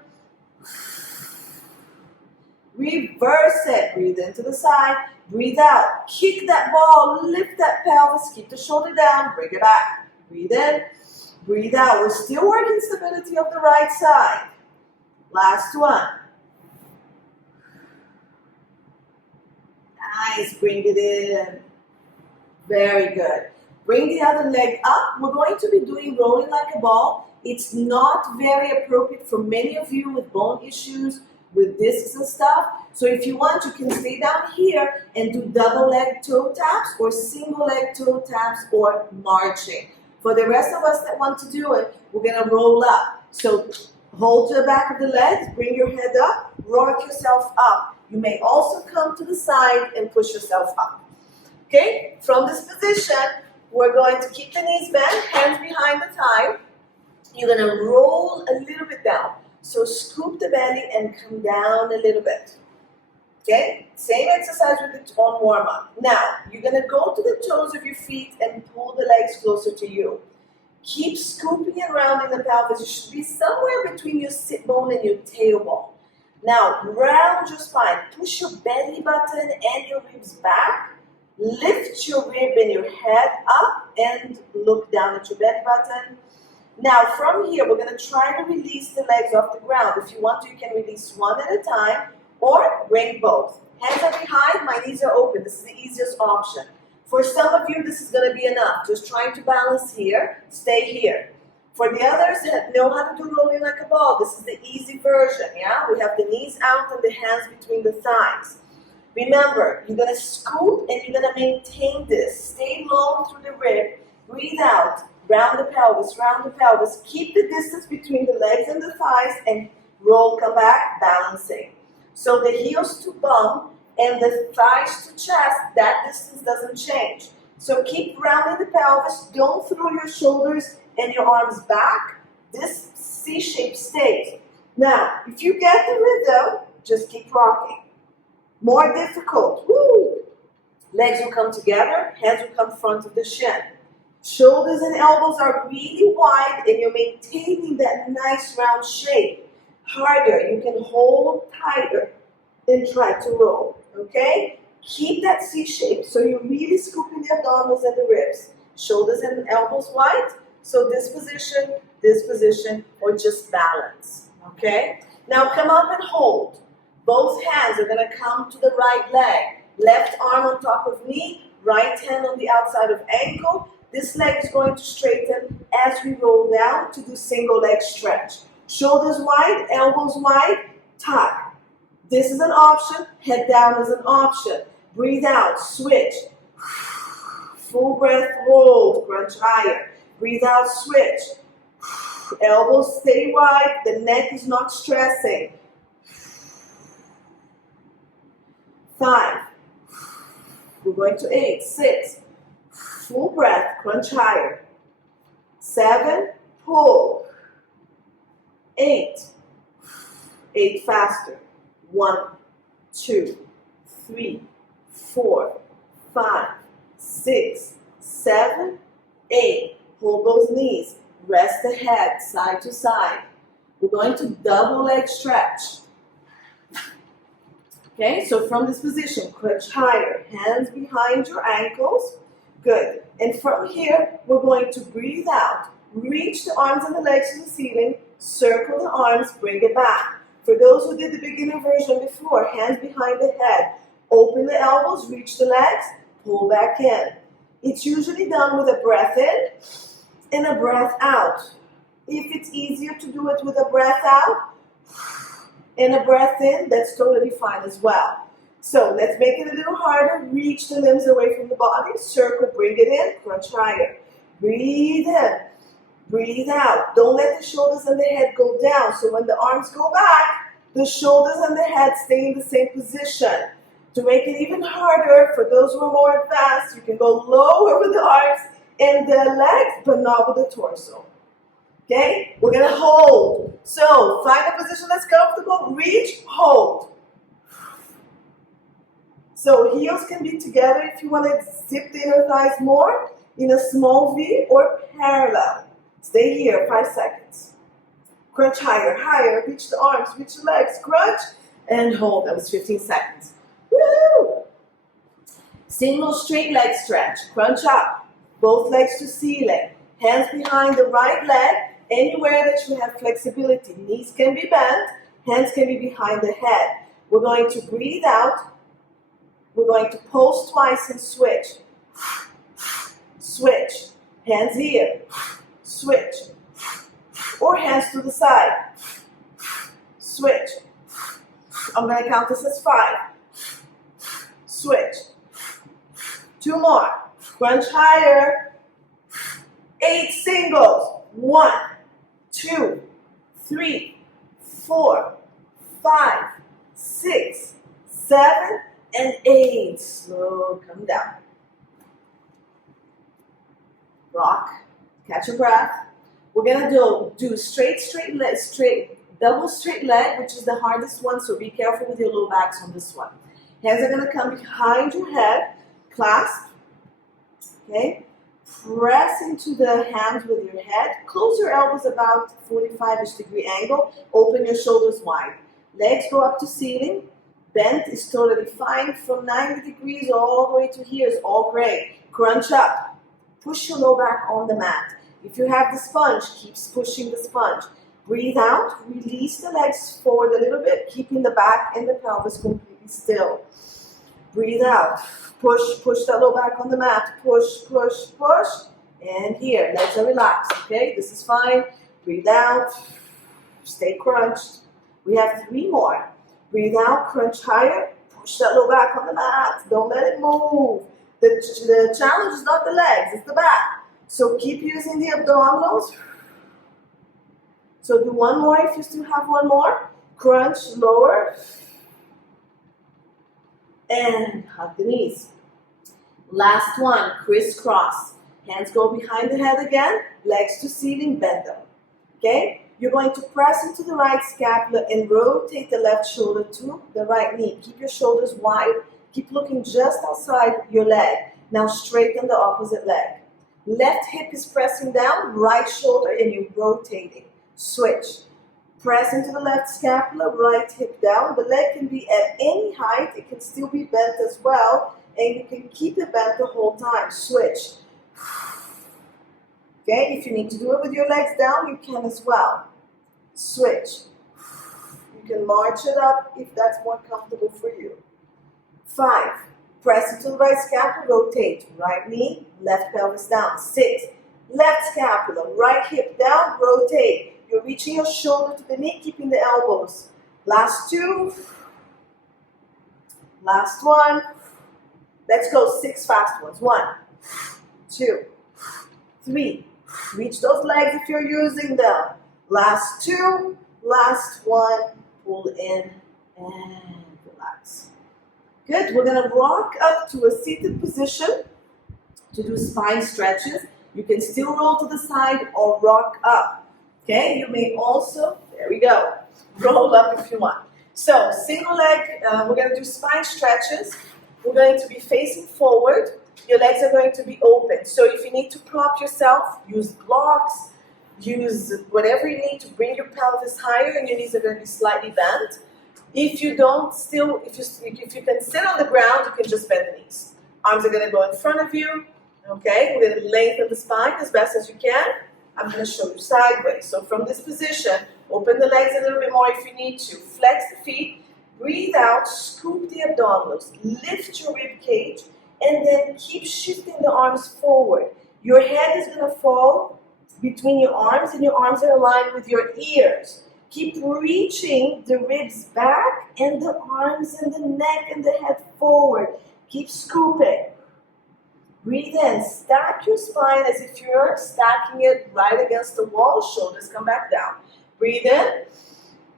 Reverse it, breathe into the side. Breathe out, kick that ball, lift that pelvis, keep the shoulder down, bring it back. Breathe in, breathe out. We're still working stability of the right side. Last one. Nice, bring it in. Very good. Bring the other leg up. We're going to be doing rolling like a ball. It's not very appropriate for many of you with bone issues, with discs and stuff. So if you want, you can stay down here and do double leg toe taps or single leg toe taps or marching. For the rest of us that want to do it, we're going to roll up. So hold the back of the legs, bring your head up, rock yourself up. You may also come to the side and push yourself up. Okay, from this position, we're going to keep the knees bent, hands behind the thigh. You're going to roll a little bit down. So scoop the belly and come down a little bit. Okay, same exercise with the on warm-up. Now, you're going to go to the toes of your feet and pull the legs closer to you. Keep scooping and rounding the pelvis. You should be somewhere between your sit bone and your tailbone. Now, round your spine. Push your belly button and your ribs back. Lift your rib and your head up and look down at your belly button. Now, from here, we're going to try to release the legs off the ground. If you want to, you can release one at a time or bring both. Hands are behind, my knees are open. This is the easiest option. For some of you, this is going to be enough. Just trying to balance here, stay here. For the others that know how to do rolling like a ball, this is the easy version, yeah? We have the knees out and the hands between the thighs. Remember, you're going to scoop and you're going to maintain this. Stay long through the rib. Breathe out. Round the pelvis, round the pelvis. Keep the distance between the legs and the thighs and roll, come back, balancing. So the heels to bum and the thighs to chest, that distance doesn't change. So keep rounding the pelvis. Don't throw your shoulders and your arms back. This C shape stays. Now, if you get the rhythm, just keep rocking. More difficult. Woo! Legs will come together, hands will come front of the shin. Shoulders and elbows are really wide and you're maintaining that nice round shape. Harder, you can hold tighter and try to roll, okay? Keep that C shape so you're really scooping the abdominals and the ribs. Shoulders and elbows wide, so this position, or just balance, okay? Now come up and hold. Both hands are gonna come to the right leg. Left arm on top of knee, right hand on the outside of ankle. This leg is going to straighten as we roll down to do single leg stretch. Shoulders wide, elbows wide, tuck. This is an option, head down is an option. Breathe out, switch. Full breath, roll, crunch higher. Breathe out, switch. Elbows stay wide, the neck is not stressing. 5. We're going to 8, 6. Full breath, crunch higher. 7, pull. 8. 8 faster. 1, 2, 3, 4, 5, 6, 7, 8. Hold those knees. Rest the head side to side. We're going to double leg stretch. Okay, so from this position, crunch higher, hands behind your ankles. Good. And from here, we're going to breathe out. Reach the arms and the legs to the ceiling. Circle the arms, bring it back. For those who did the beginner version before, hands behind the head. Open the elbows, reach the legs, pull back in. It's usually done with a breath in and a breath out. If it's easier to do it with a breath out and a breath in, that's totally fine as well. So let's make it a little harder. Reach the limbs away from the body. Circle, bring it in, crunch higher. Breathe in, breathe out. Don't let the shoulders and the head go down. So when the arms go back, the shoulders and the head stay in the same position. To make it even harder, for those who are more advanced, you can go lower with the arms and the legs, but not with the torso. Okay? We're going to hold. So find a position that's comfortable. Reach, hold. So heels can be together if you want to zip the inner thighs more in a small V or parallel. Stay here, 5 seconds. Crunch higher, higher. Reach the arms, reach the legs. Crunch and hold. That was 15 seconds. Woo! Single straight leg stretch. Crunch up. Both legs to ceiling. Hands behind the right leg. Anywhere that you have flexibility. Knees can be bent. Hands can be behind the head. We're going to breathe out. We're going to pulse twice and switch. Switch. Hands here. Switch. Or hands to the side. Switch. I'm going to count this as 5. Switch. 2 more. Crunch higher. 8 singles. 1, 2, 3, 4, 5, 6, 7, and 8. Slow, come down. Rock. Catch your breath. We're gonna do straight leg, double straight leg, which is the hardest one. So be careful with your low backs on this one. Hands are gonna come behind your head. Clasp. Okay. Press into the hands with your head. Close your elbows about 45-ish degree angle. Open your shoulders wide. Legs go up to ceiling. Bent is totally fine. From 90 degrees all the way to here is all great. Crunch up. Push your low back on the mat. If you have the sponge, keep pushing the sponge. Breathe out. Release the legs forward a little bit, keeping the back and the pelvis completely still. Breathe out. Push that low back on the mat. Push, push, push. And here, legs are relaxed, okay? This is fine. Breathe out. Stay crunched. We have 3 more. Breathe out, crunch higher. Push that low back on the mat. Don't let it move. The challenge is not the legs, it's the back. So keep using the abdominals. So do 1 more if you still have 1 more. Crunch, lower. And hug the knees. Last one, crisscross. Hands go behind the head again, legs to ceiling, bend them. Okay? You're going to press into the right scapula and rotate the left shoulder to the right knee. Keep your shoulders wide. Keep looking just outside your leg. Now straighten the opposite leg. Left hip is pressing down, right shoulder, and you're rotating. Switch. Press into the left scapula, right hip down. The leg can be at any height. It can still be bent as well, and you can keep it bent the whole time. Switch. Okay, if you need to do it with your legs down, you can as well. Switch. You can march it up if that's more comfortable for you. 5. Press into the right scapula, rotate. Right knee, left pelvis down. 6. Left scapula, right hip down, rotate. You're reaching your shoulder to the knee, keeping the elbows. Last 2. Last 1. Let's go 6 fast ones. 1, 2, 3. Reach those legs if you're using them. Last 2. Last 1. Pull in and relax. Good. We're going to rock up to a seated position to do spine stretches. You can still roll to the side or rock up. Okay. You may also, there we go, roll up if you want. So single leg, we're going to do spine stretches. We're going to be facing forward. Your legs are going to be open. So if you need to prop yourself, use blocks, use whatever you need to bring your pelvis higher, and your knees are going to be slightly bent. If you don't still, if you can sit on the ground, you can just bend the knees. Arms are going to go in front of you. Okay, we're going to lengthen the spine as best as you can. I'm going to show you sideways. So from this position, open the legs a little bit more if you need to. Flex the feet. Breathe out. Scoop the abdominals. Lift your rib cage. And then keep shifting the arms forward. Your head is going to fall between your arms, and your arms are aligned with your ears. Keep reaching the ribs back and the arms and the neck and the head forward. Keep scooping. Breathe in. Stack your spine as if you're stacking it right against the wall. Shoulders come back down. Breathe in.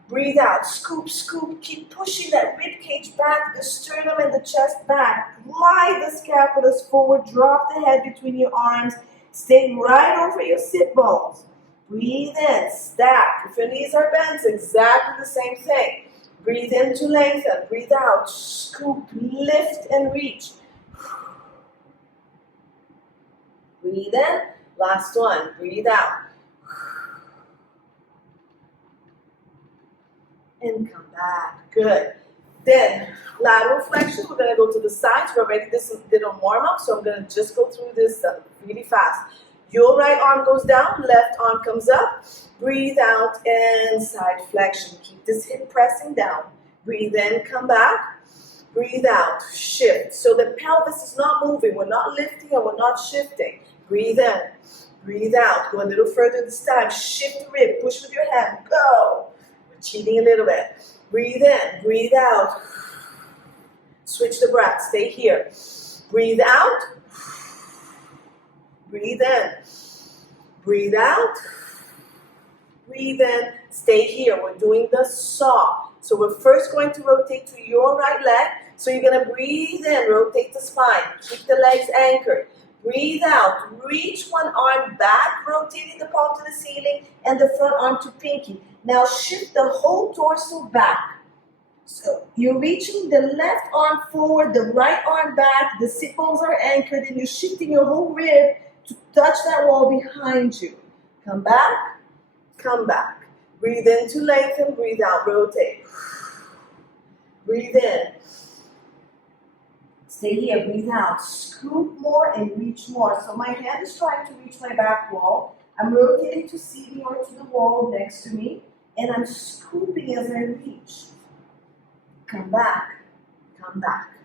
Breathe out. Scoop, scoop. Keep pushing that rib cage back, the sternum and the chest back. Glide the scapulas forward. Drop the head between your arms. Stay right over your sit bones. Breathe in. Stack. If your knees are bent, exactly the same thing. Breathe in to lengthen. Breathe out. Scoop, lift, and reach. Breathe in. Last one. Breathe out. And come back. Good. Then, lateral flexion. We're going to go to the sides. We already did a warm-up, so I'm going to just go through this really fast. Your right arm goes down, left arm comes up. Breathe out and side flexion. Keep this hip pressing down. Breathe in, come back. Breathe out, shift. So the pelvis is not moving. We're not lifting and we're not shifting. Breathe in, breathe out. Go a little further this time. Shift the rib, push with your hand. Go. We're cheating a little bit. Breathe in, breathe out. Switch the breath, stay here. Breathe out. Breathe in. Breathe out. Breathe in. Stay here. We're doing the saw. So we're first going to rotate to your right leg. So you're going to breathe in, rotate the spine. Keep the legs anchored. Breathe out. Reach one arm back, rotating the palm to the ceiling and the front arm to pinky. Now shift the whole torso back. So you're reaching the left arm forward, the right arm back, the sit bones are anchored, and you're shifting your whole rib to touch that wall behind you. Come back, come back. Breathe in to lengthen, breathe out, rotate. Breathe in. Stay here, breathe out. Scoop more and reach more. So my hand is trying to reach my back wall. I'm rotating to ceiling or to the wall next to me, and I'm scooping as I reach. Come back, come back.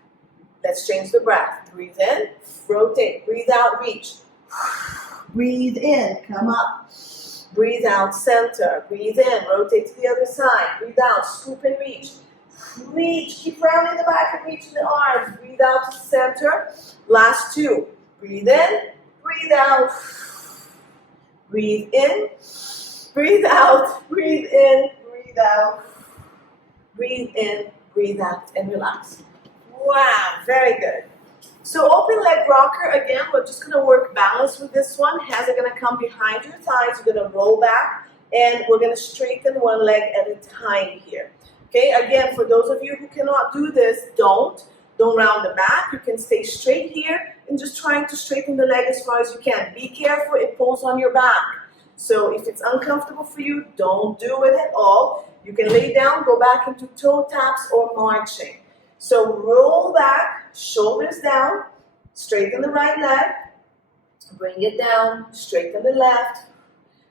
Let's change the breath. Breathe in, rotate, breathe out, reach. Breathe in, come up. Breathe out, center. Breathe in, rotate to the other side. Breathe out, scoop and reach. Reach, keep rounding the back and reaching the arms. Breathe out to center. Last two. Breathe in, breathe out. Breathe in, breathe out. Breathe in, breathe out. Breathe in, breathe out, and relax. Wow, very good. So open leg rocker, again, we're just going to work balance with this one. Hands are going to come behind your thighs. You're going to roll back, and we're going to straighten one leg at a time here. Okay, again, for those of you who cannot do this, don't round the back. You can stay straight here. and just trying to straighten the leg as far as you can. Be careful, it pulls on your back. So if it's uncomfortable for you, don't do it at all. You can lay down, go back into toe taps or marching. So roll back, shoulders down, straighten the right leg, bring it down, straighten the left.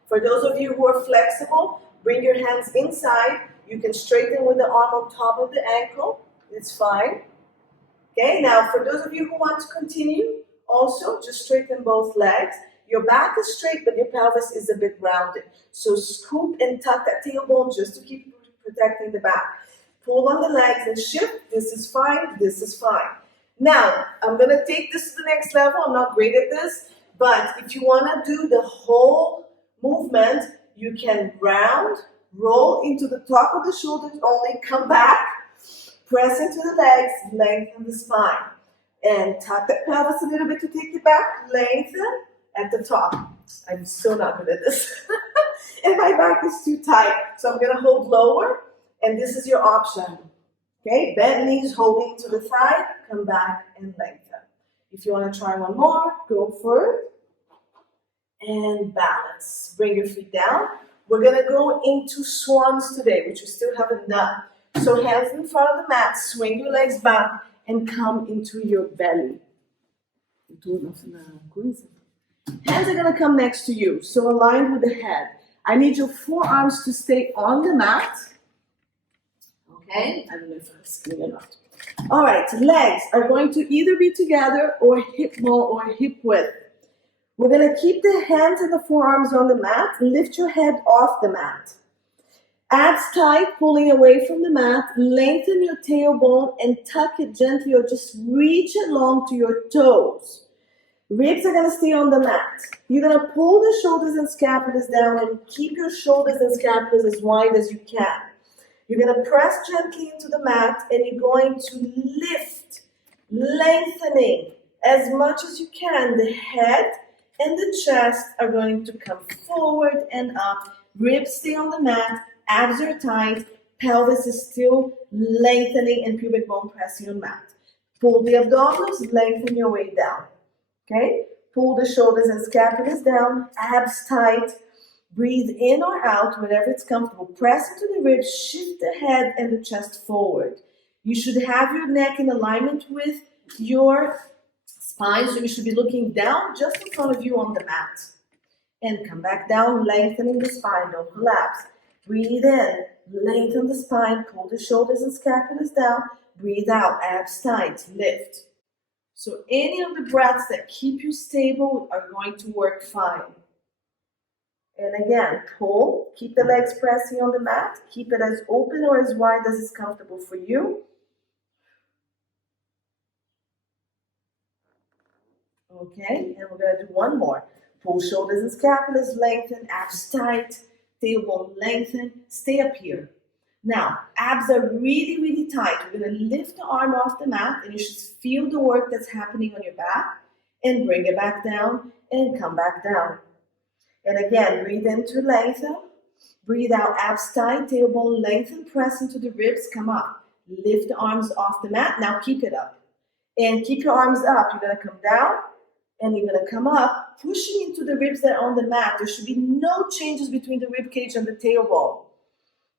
For those of you who are flexible, bring your hands inside. You can straighten with the arm on top of the ankle. It's fine. Okay, now for those of you who want to continue, also just straighten both legs. Your back is straight, but your pelvis is a bit rounded. So scoop and tuck that tailbone just to keep protecting the back. Pull on the legs and shift. This is fine. This is fine. Now, I'm going to take this to the next level. I'm not great at this, but if you want to do the whole movement, you can round, roll into the top of the shoulders only, come back, press into the legs, lengthen the spine, and tuck that pelvis a little bit to take it back, lengthen at the top. I'm so not good at this. And my back is too tight, so I'm going to hold lower, and this is your option. Okay, bend knees, holding to the thigh, come back and lengthen. If you want to try one more, go for it. And balance. Bring your feet down. We're going to go into swans today, which we still haven't done. So hands in front of the mat, swing your legs back, and come into your belly. Hands are going to come next to you, so aligned with the head. I need your forearms to stay on the mat. Okay? I don't know if I'm skinny or not. All right, legs are going to either be together or hip width. We're going to keep the hands and the forearms on the mat. Lift your head off the mat. Abs tight, pulling away from the mat. Lengthen your tailbone and tuck it gently or just reach it long to your toes. Ribs are going to stay on the mat. You're going to pull the shoulders and scapulas down and keep your shoulders and scapulas as wide as you can. You're going to press gently into the mat and you're going to lift, lengthening as much as you can. The head and the chest are going to come forward and up. Ribs stay on the mat. Abs are tight. Pelvis is still lengthening and pubic bone pressing on mat. Pull the abdominals, lengthen your way down. Okay? Pull the shoulders and scapulas down. Abs tight. Breathe in or out whenever it's comfortable. Press into the ribs, shift the head and the chest forward. You should have your neck in alignment with your spine, so you should be looking down just in front of you on the mat. And come back down, lengthening the spine, don't collapse. Breathe in, lengthen the spine, pull the shoulders and scapulas down. Breathe out, abs tight, lift. So any of the breaths that keep you stable are going to work fine. And again, pull, keep the legs pressing on the mat, keep it as open or as wide as is comfortable for you. Okay, and we're going to do one more. Pull shoulders and scapulas, lengthen, abs tight, tailbone lengthen, stay up here. Now, abs are really, really tight. We're going to lift the arm off the mat and you should feel the work that's happening on your back and bring it back down and come back down. And again, breathe in to lengthen. Breathe out, abs tight, tailbone lengthen, press into the ribs, come up. Lift the arms off the mat. Now keep it up. And keep your arms up. You're going to come down and you're going to come up, pushing into the ribs that are on the mat. There should be no changes between the rib cage and the tailbone.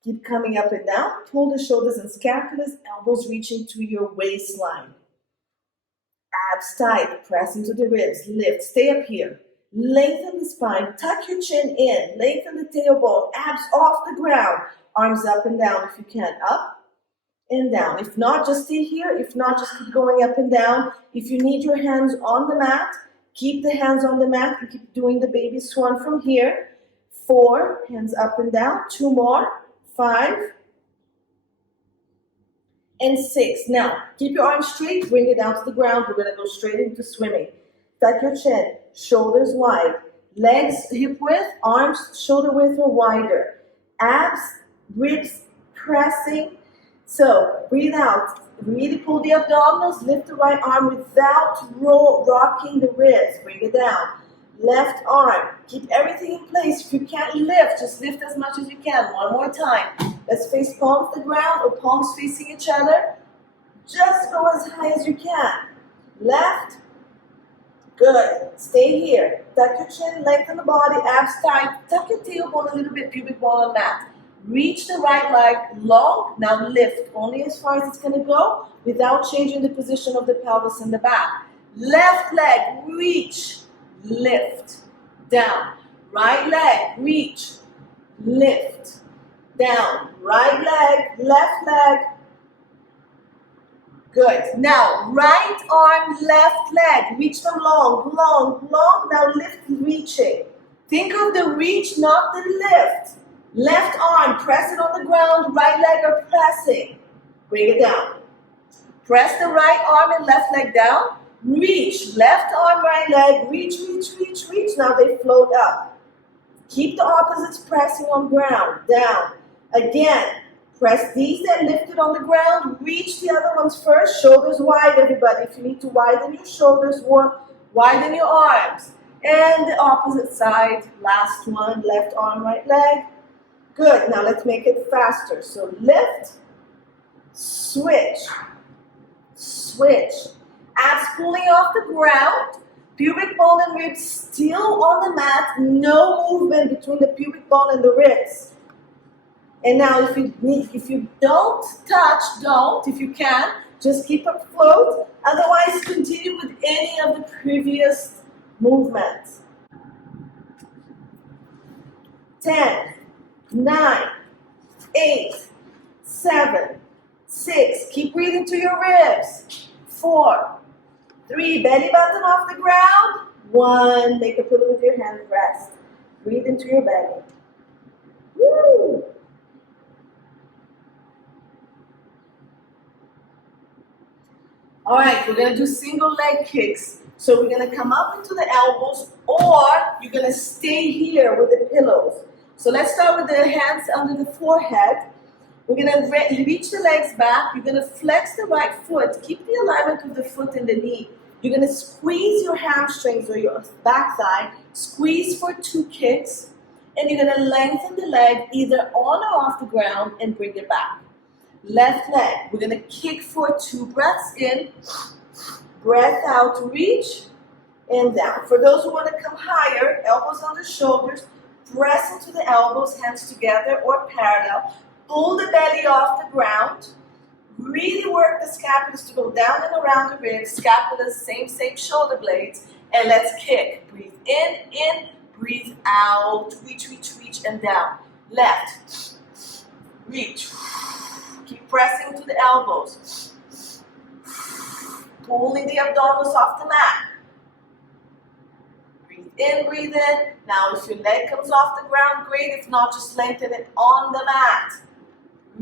Keep coming up and down. Pull the shoulders and scapulas, elbows reaching to your waistline. Abs tight, press into the ribs, lift, stay up here. Lengthen the spine, tuck your chin in, lengthen the tailbone, abs off the ground, arms up and down if you can, up and down. If not, just stay here. If not, just keep going up and down. If you need your hands on the mat, keep the hands on the mat and keep doing the baby swan from here. 4, hands up and down, 2 more, 5, and 6. Now, keep your arms straight, bring it down to the ground. We're going to go straight into swimming. Tuck your chin, shoulders wide, legs hip width, arms shoulder width or wider. Abs, ribs pressing. So breathe out. Really pull the abdominals, lift the right arm without rocking the ribs. Bring it down. Left arm, keep everything in place. If you can't lift, just lift as much as you can. One more time. Let's face palms to the ground or palms facing each other. Just go as high as you can. Left, Good. Stay here. Tuck your chin, lengthen the body, abs tight. Tuck your tailbone a little bit, pubic bone on mat. Reach the right leg long. Now lift only as far as it's going to go without changing the position of the pelvis in the back. Left leg, reach, lift, down. Right leg, reach, lift, down. Right leg, left leg. Good. Now, right arm, left leg. Reach them long, long, long. Now lift, reaching. Think of the reach, not the lift. Left arm, press it on the ground. Right leg are pressing. Bring it down. Press the right arm and left leg down. Reach. Left arm, right leg. Reach, reach, reach, reach. Now they float up. Keep the opposites pressing on ground. Down. Again. Press these that lifted on the ground. Reach the other ones first. Shoulders wide, everybody. If you need to widen your shoulders, widen your arms. And the opposite side. Last one. Left arm, right leg. Good. Now let's make it faster. So lift, switch, switch. Abs pulling off the ground. Pubic bone and ribs still on the mat. No movement between the pubic bone and the ribs. And now if you don't touch, don't. If you can, just keep it float. Otherwise, continue with any of the previous movements. 10, 9, 8, 7, 6. Keep breathing to your ribs. 4, 3. Belly button off the ground. 1. Make a pillow with your hand. Rest. Breathe into your belly. Woo! All right, we're going to do single leg kicks. So we're going to come up into the elbows, or you're going to stay here with the pillows. So let's start with the hands under the forehead. We're going to reach the legs back. You're going to flex the right foot. Keep the alignment of the foot and the knee. You're going to squeeze your hamstrings or your back thigh. Squeeze for 2 kicks. And you're going to lengthen the leg either on or off the ground and bring it back. Left leg, we're going to kick for 2 breaths in, breath out, reach, and down. For those who want to come higher, elbows on the shoulders, press into the elbows, hands together or parallel. Pull the belly off the ground. Really work the scapulas to go down and around the ribs. Scapulas, same shoulder blades. And let's kick. Breathe in, breathe out. Reach, reach, reach, and down. Left, reach. Keep pressing to the elbows. Pulling the abdominals off the mat. Breathe in, breathe in. Now if your leg comes off the ground, great. If not, just lengthen it on the mat.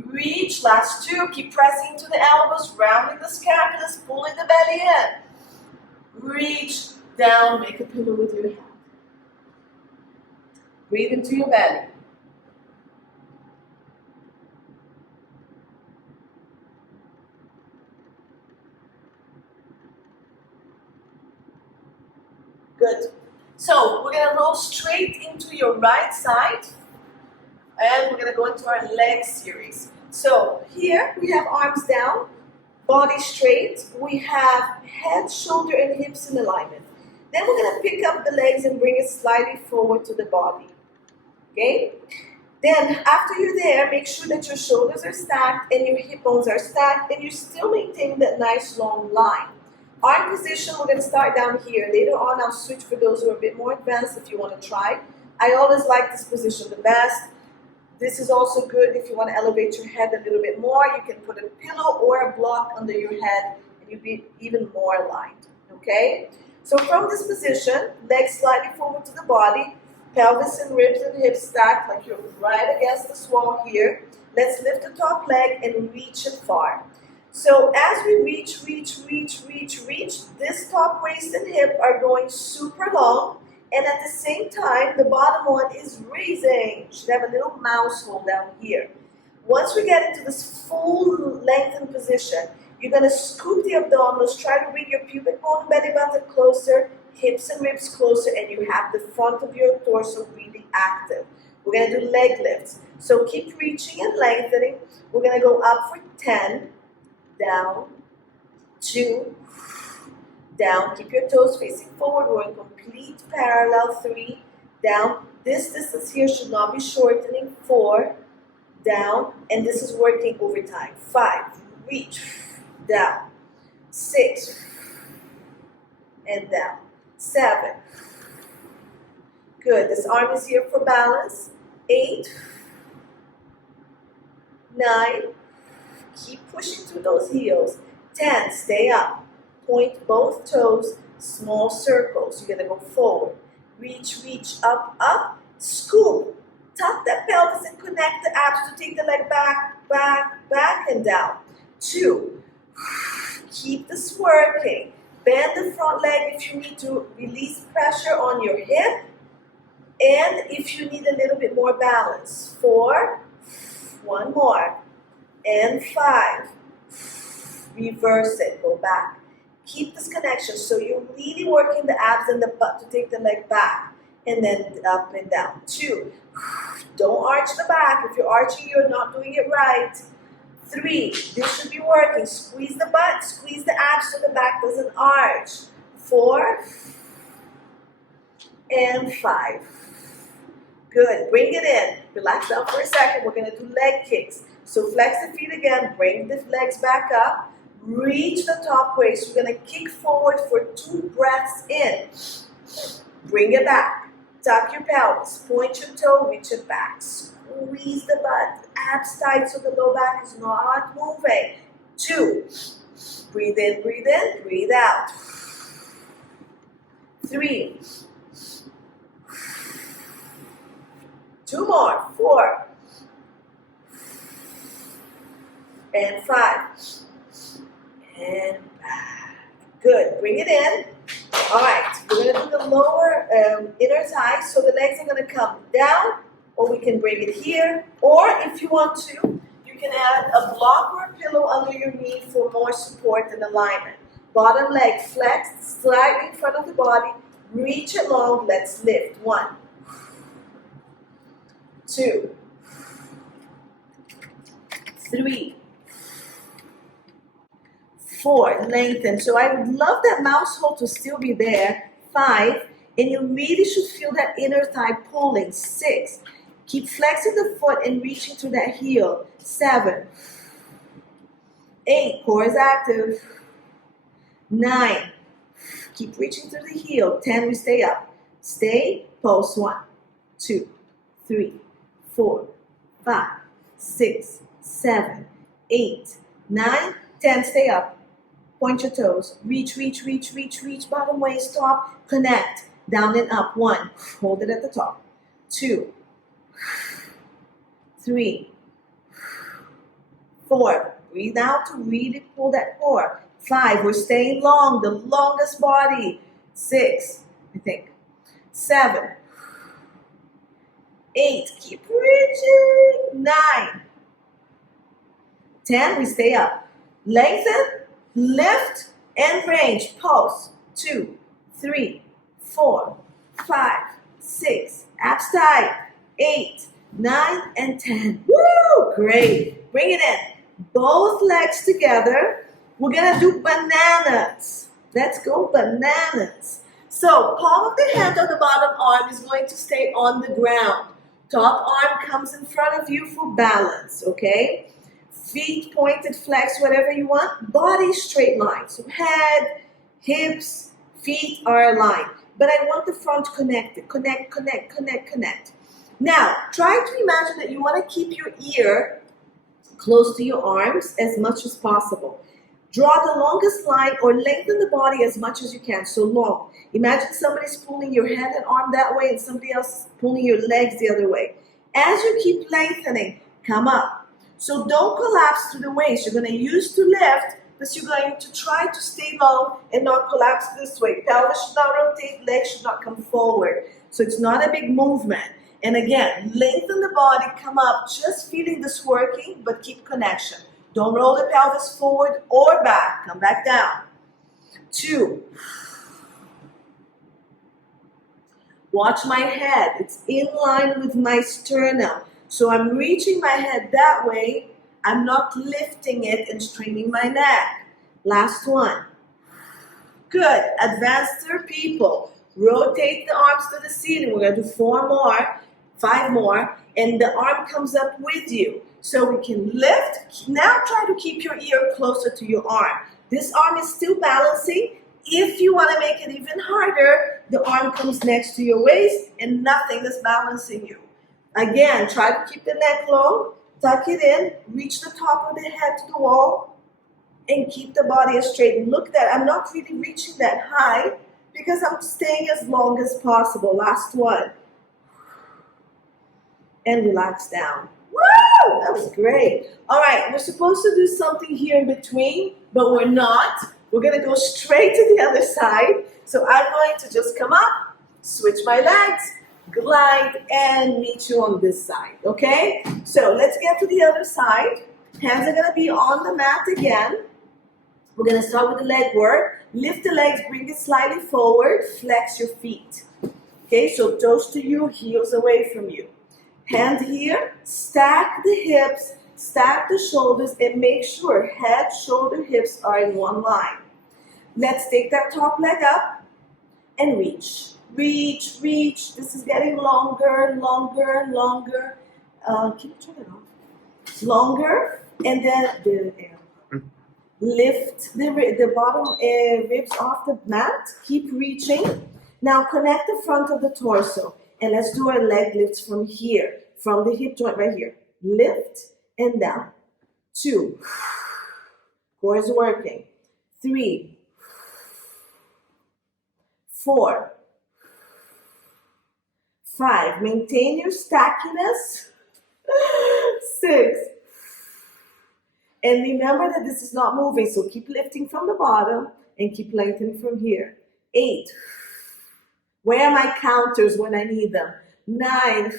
Reach, last 2. Keep pressing to the elbows, rounding the scapulas, pulling the belly in. Reach, down, make a pillow with your hand. Breathe into your belly. Good. So we're going to roll straight into your right side. And we're going to go into our leg series. So here we have arms down, body straight. We have head, shoulder, and hips in alignment. Then we're going to pick up the legs and bring it slightly forward to the body. Okay? Then after you're there, make sure that your shoulders are stacked and your hip bones are stacked and you still maintain that nice long line. Arm position, we're going to start down here. Later on, I'll switch for those who are a bit more advanced if you want to try. I always like this position the best. This is also good if you want to elevate your head a little bit more. You can put a pillow or a block under your head and you'll be even more aligned. Okay? So from this position, legs slightly forward to the body, pelvis and ribs and hips stacked like you're right against this wall here. Let's lift the top leg and reach it far. So as we reach, this top waist and hip are going super long, and at the same time, the bottom one is raising. You should have a little mouse hole down here. Once we get into this full lengthened position, you're going to scoop the abdominals, try to bring your pubic bone and belly button closer, hips and ribs closer, and you have the front of your torso really active. We're going to do leg lifts. So keep reaching and lengthening. We're going to go up for 10. Down, 2, down, keep your toes facing forward, we're in complete parallel, 3, down, this distance here should not be shortening, 4, down, and this is working over time, 5, reach, down, 6, and down, 7, good, this arm is here for balance, 8, 9, keep pushing through those heels, 10, stay up, point both toes, small circles, you're going to go forward, reach, reach, up, up, scoop, tuck that pelvis and connect the abs to take the leg back, back, back, and down, 2, keep this working, bend the front leg if you need to release pressure on your hip, and if you need a little bit more balance, 4, one more, and 5, reverse it, go back. Keep this connection so you're really working the abs and the butt to take the leg back and then up and down. 2, don't arch the back. If you're arching, you're not doing it right. 3, this should be working. Squeeze the butt, squeeze the abs so the back doesn't arch. 4 and 5. Good, bring it in. Relax out for a second. We're gonna do leg kicks. So flex the feet again, bring the legs back up. Reach the top waist. You're going to kick forward for 2 breaths in. Bring it back. Tuck your pelvis. Point your toe. Reach it back. Squeeze the butt. Abs tight so the low back is not moving. 2. Breathe in, breathe out. 3. 2 more. 4. And 5. And back. Good. Bring it in. All right. We're going to do the lower inner thigh. So the legs are going to come down, or we can bring it here. Or if you want to, you can add a block or a pillow under your knee for more support and alignment. Bottom leg flexed, slightly in front of the body. Reach it long. Let's lift. 1, 2, 3, 4, lengthen. So I would love that mouse hold to still be there. 5, and you really should feel that inner thigh pulling. 6, keep flexing the foot and reaching through that heel. 7, 8, core is active. 9, keep reaching through the heel. 10, we stay up. Stay, pulse. 1, 2, 3, 4, 5, 6, 7, 8, 9, 10, stay up. Point your toes. Reach, reach, reach, reach, reach. Bottom waist, top. Connect. Down and up. 1. Hold it at the top. 2. 3. 4. Breathe out to really pull that core. 5. We're staying long. The longest body. 6. I think. 7. 8. Keep reaching. 9. 10. We stay up. Lengthen. Lift and range. Pulse. 2, 3, 4, 5, 6. Abs tight. 8, 9, and 10. Woo! Great. Bring it in. Both legs together. We're going to do bananas. Let's go bananas. So palm of the hand on the bottom arm is going to stay on the ground. Top arm comes in front of you for balance, okay? Feet pointed, flex, whatever you want. Body straight line. So head, hips, feet are aligned. But I want the front connected. Connect, connect, connect, connect. Now, try to imagine that you want to keep your ear close to your arms as much as possible. Draw the longest line or lengthen the body as much as you can. So long. Imagine somebody's pulling your head and arm that way and somebody else pulling your legs the other way. As you keep lengthening, come up. So don't collapse to the waist. You're going to use to lift, but you're going to try to stay long and not collapse this way. Pelvis should not rotate, legs should not come forward. So it's not a big movement. And again, lengthen the body, come up, just feeling this working, but keep connection. Don't roll the pelvis forward or back. Come back down. 2. Watch my head. It's in line with my sternum. So I'm reaching my head that way. I'm not lifting it and straining my neck. Last one. Good. Advanced people. Rotate the arms to the ceiling. We're going to do 4 more, 5 more, and the arm comes up with you. So we can lift. Now try to keep your ear closer to your arm. This arm is still balancing. If you want to make it even harder, the arm comes next to your waist and nothing is balancing you. Again, try to keep the neck low. Tuck it in. Reach the top of the head to the wall. And keep the body as straight. And look that I'm not really reaching that high because I'm staying as long as possible. Last one. And relax down. Woo! That was great. All right, we're supposed to do something here in between, but we're not. We're going to go straight to the other side. So I'm going to just come up, switch my legs, glide, and meet you on this side. Okay? So let's get to the other side. Hands are going to be on the mat again. We're going to start with the leg work. Lift the legs, bring it slightly forward, flex your feet. Okay, so toes to you, heels away from you. Hand here, stack the hips, stack the shoulders, and make sure head, shoulder, hips are in one line. Let's take that top leg up and reach. Reach, reach. This is getting longer, longer, longer. Can you turn it off? Longer, and then lift the bottom ribs off the mat. Keep reaching. Now connect the front of the torso. And let's do our leg lifts from here. From the hip joint right here. Lift and down. 2. Core is working. 3. 4. 5. Maintain your stackiness. 6. And remember that this is not moving, so keep lifting from the bottom and keep lengthening from here. 8. Where are my counters when I need them? 9.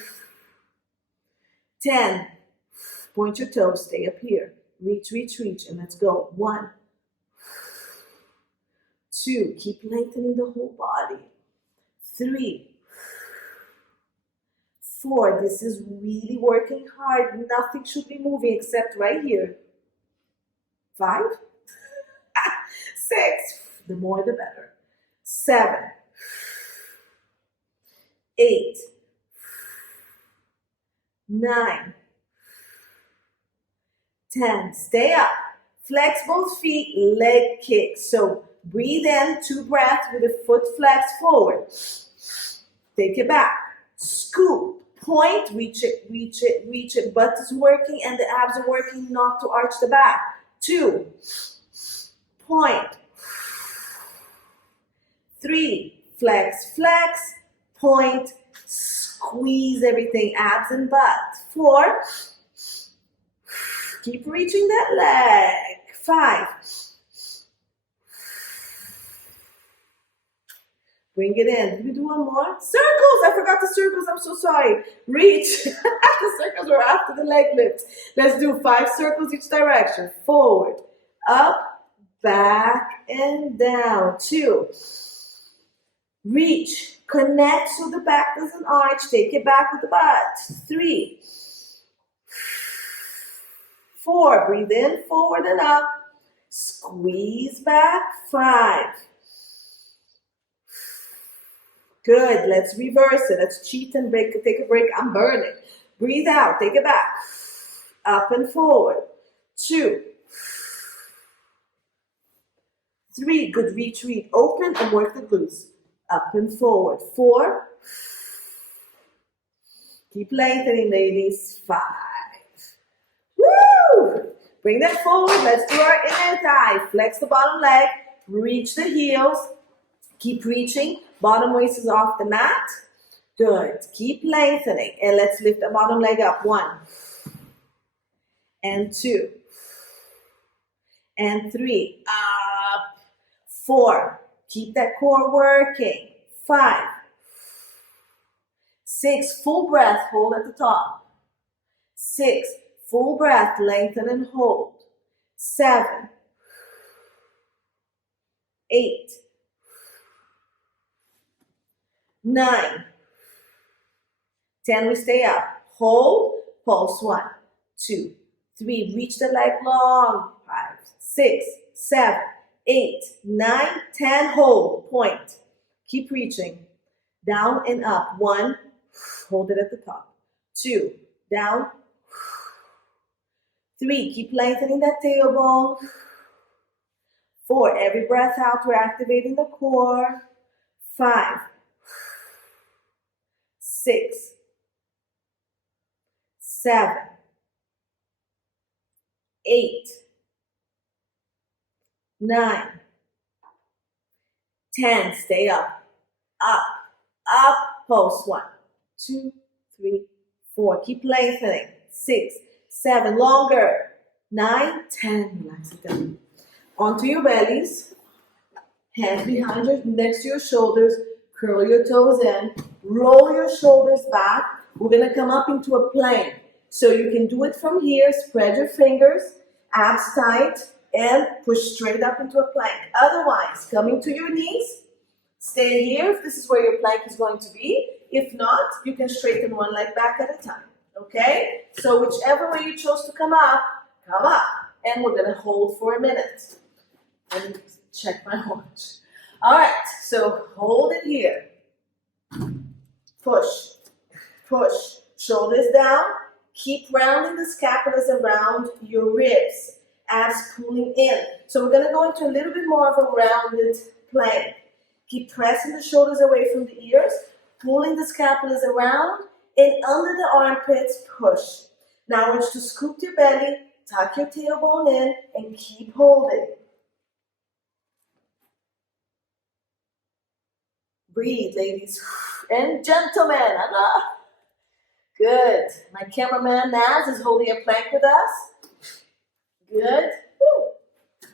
10. Point your toes, stay up here. Reach, reach, reach, and let's go. 1. 2. Keep lengthening the whole body. 3. 4. This is really working hard. Nothing should be moving except right here. 5. 6. The more the better. 7. 8. 9. 10. Stay up. Flex both feet, leg kick. So breathe in, 2 breaths with the foot flex forward. Take it back. Scoop. Point, reach it, reach it, reach it. Butt is working and the abs are working not to arch the back. 2. Point. 3. Flex, flex. Point. Squeeze everything, abs and butt. 4. Keep reaching that leg. 5. Bring it in. Did we do one more? Circles! I forgot the circles. I'm so sorry. Reach. The circles were after the leg lift. Let's do 5 circles each direction. Forward, up, back, and down. 2. Reach. Connect so the back doesn't arch. Take it back with the butt. 3. 4. Breathe in, forward and up. Squeeze back. 5. Good. Let's reverse it. Let's cheat and break. Take a break. I'm burning. Breathe out. Take it back. Up and forward. 2. 3. Good. Reach, reach. Open and work the glutes. Up and forward. 4. Keep lengthening, ladies. 5. Woo! Bring that forward. Let's do our inner thigh. Flex the bottom leg. Reach the heels. Keep reaching. Bottom waist is off the mat. Good. Keep lengthening. And let's lift the bottom leg up. 1. And 2. And 3. Up. 4. Keep that core working. 5. 6. Full breath. Hold at the top. 6. Full breath. Lengthen and hold. 7. 8. 9. 10. We stay up. Hold. Pulse. 1, 2, 3. Reach the leg long. 5, 6, 7, 8, 9, 10, hold, point. Keep reaching. Down and up. 1, hold it at the top. 2, down. 3, keep lengthening that tailbone. 4, every breath out, we're activating the core. 5, 6, 7, 8, 9, 10. Stay up, up, up. Pulse. 1, 2, 3, 4. Keep lengthening. 6, 7. Longer. 9, 10. Relax it down. Onto your bellies. Hands behind your, next to your shoulders. Curl your toes in. Roll your shoulders back. We're going to come up into a plank. So you can do it from here. Spread your fingers, abs tight, and push straight up into a plank. Otherwise, coming to your knees, stay here if this is where your plank is going to be. If not, you can straighten one leg back at a time. Okay? So whichever way you chose to come up. And we're going to hold for a minute. Let me check my watch. All right, so hold it here. Push, push, shoulders down. Keep rounding the scapulas around your ribs, abs pulling in. So we're going to go into a little bit more of a rounded plank. Keep pressing the shoulders away from the ears, pulling the scapulas around, and under the armpits, push. Now I want you to scoop your belly, tuck your tailbone in, and keep holding. Breathe, ladies and gentlemen. Good. My cameraman, Naz, is holding a plank with us. Good. Woo.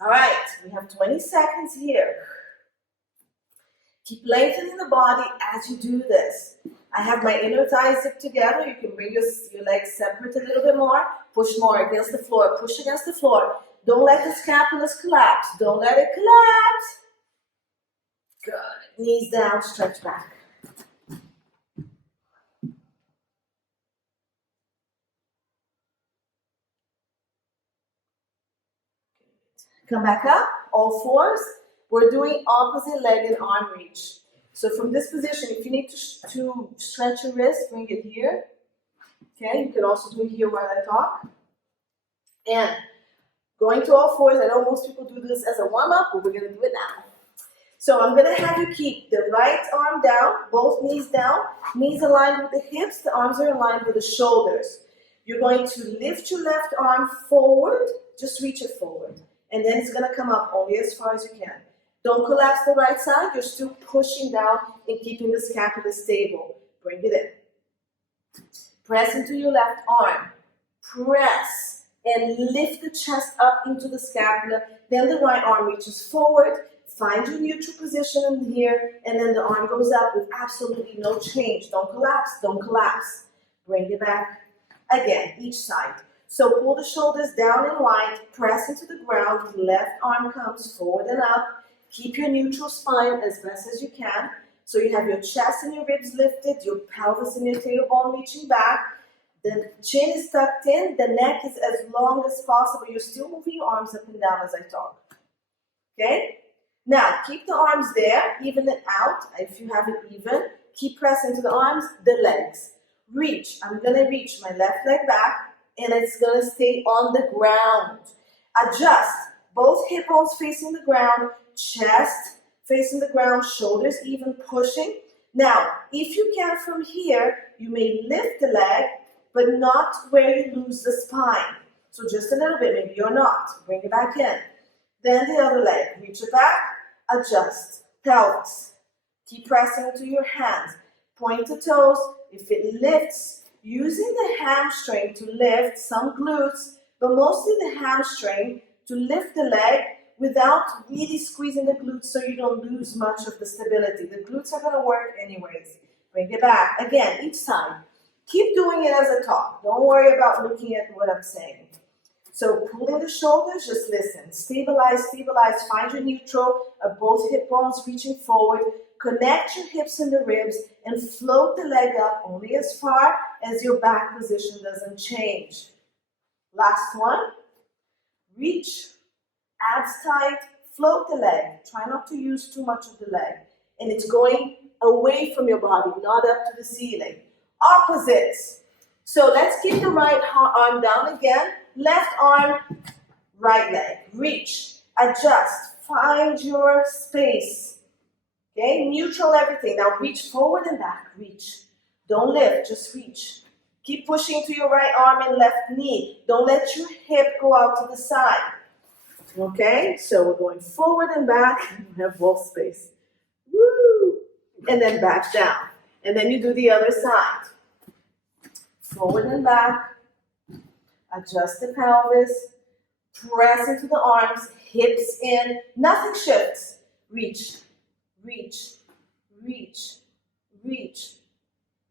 All right, we have 20 seconds here. Keep lengthening the body as you do this. I have my inner thighs zipped together. You can bring your legs separate a little bit more. Push more against the floor. Push against the floor. Don't let the scapulas collapse. Don't let it collapse. Good. Knees down, stretch back. Come back up, all fours. We're doing opposite leg and arm reach. So from this position, if you need to stretch your wrist, bring it here. Okay, you can also do it here while I talk. And going to all fours, I know most people do this as a warm-up, but we're going to do it now. So I'm going to have you keep the right arm down, both knees down, knees aligned with the hips, the arms are aligned with the shoulders. You're going to lift your left arm forward, just reach it forward. And then it's going to come up only as far as you can. Don't collapse the right side, you're still pushing down and keeping the scapula stable. Bring it in. Press into your left arm. Press and lift the chest up into the scapula. Then the right arm reaches forward. Find your neutral position in here, and then the arm goes up with absolutely no change. Don't collapse, don't collapse. Bring it back. Again, each side. So pull the shoulders down and wide, press into the ground, left arm comes forward and up. Keep your neutral spine as best as you can. So you have your chest and your ribs lifted, your pelvis and your tailbone reaching back. The chin is tucked in, the neck is as long as possible. You're still moving your arms up and down as I talk. Okay? Now, keep the arms there, even it out. If you have it even, keep pressing to the arms, the legs. Reach. I'm going to reach my left leg back, and it's going to stay on the ground. Adjust. Both hip bones facing the ground, chest facing the ground, shoulders even pushing. Now, if you can from here, you may lift the leg, but not where you lose the spine. So just a little bit, maybe you're not. Bring it back in. Then the other leg, reach it back, adjust, pelvis. Keep pressing into your hands. Point the toes. If it lifts, using the hamstring to lift some glutes, but mostly the hamstring to lift the leg without really squeezing the glutes so you don't lose much of the stability. The glutes are going to work anyways. Bring it back. Again, each side. Keep doing it as a talk. Don't worry about looking at what I'm saying. So pulling the shoulders, just listen. Stabilize, stabilize. Find your neutral of both hip bones reaching forward. Connect your hips and the ribs and float the leg up only as far as your back position doesn't change. Last one. Reach. abs tight, float the leg. Try not to use too much of the leg. And it's going away from your body, not up to the ceiling. Opposites. So let's keep the right arm down again. Left arm, right leg. Reach, adjust, find your space. Okay, neutral everything. Now reach forward and back, reach. Don't lift, just reach. Keep pushing to your right arm and left knee. Don't let your hip go out to the side. Okay, so we're going forward and back. We have wall space. Woo! And then back down. And then you do the other side. Forward and back. Adjust the pelvis. Press into the arms. Hips in. Nothing shifts. Reach, reach, reach, reach,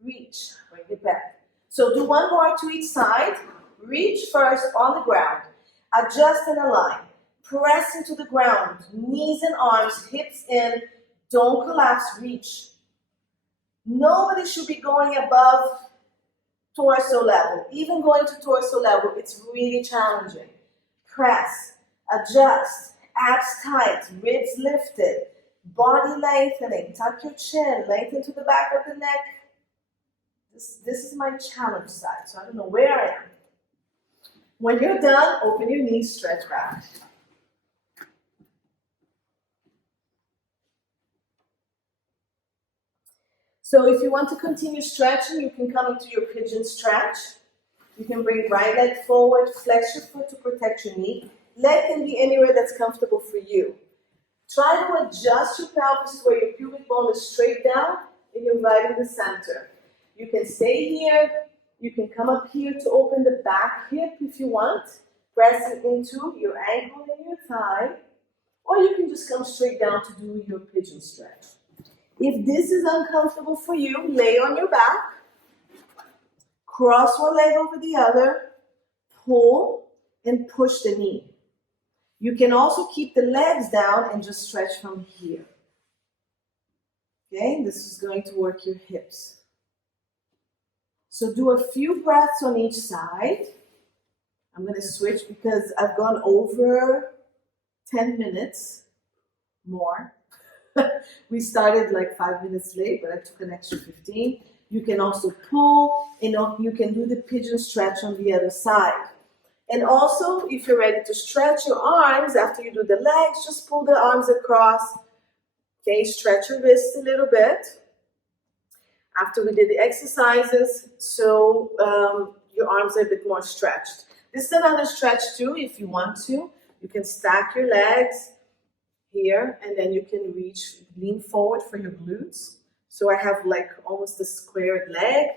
reach. Bring it back. So do one more to each side. Reach first on the ground. Adjust and align. Press into the ground. Knees and arms, hips in. Don't collapse, reach. Nobody should be going above torso level. Even going to torso level, it's really challenging. Press, adjust, abs tight, ribs lifted, body lengthening. Tuck your chin, lengthen to the back of the neck. This is my challenge side, so I don't know where I am. When you're done, open your knees, stretch back. So if you want to continue stretching, you can come into your pigeon stretch. You can bring right leg forward, flex your foot to protect your knee. Leg can be anywhere that's comfortable for you. Try to adjust your pelvis to where your pubic bone is straight down and you're right in the center. You can stay here. You can come up here to open the back hip if you want, pressing into your ankle and your thigh. Or you can just come straight down to do your pigeon stretch. If this is uncomfortable for you, lay on your back, cross one leg over the other, pull and push the knee. You can also keep the legs down and just stretch from here. Okay, this is going to work your hips. So do a few breaths on each side. I'm going to switch because I've gone over 10 minutes more. We started like 5 minutes late, but I took an extra 15. You can also pull, and you can do the pigeon stretch on the other side. And also, if you're ready to stretch your arms, after you do the legs, just pull the arms across. Okay, stretch your wrists a little bit. After we did the exercises, so your arms are a bit more stretched. This is another stretch too, if you want to. You can stack your legs here, and then you can lean forward for your glutes. So I have like almost a squared leg,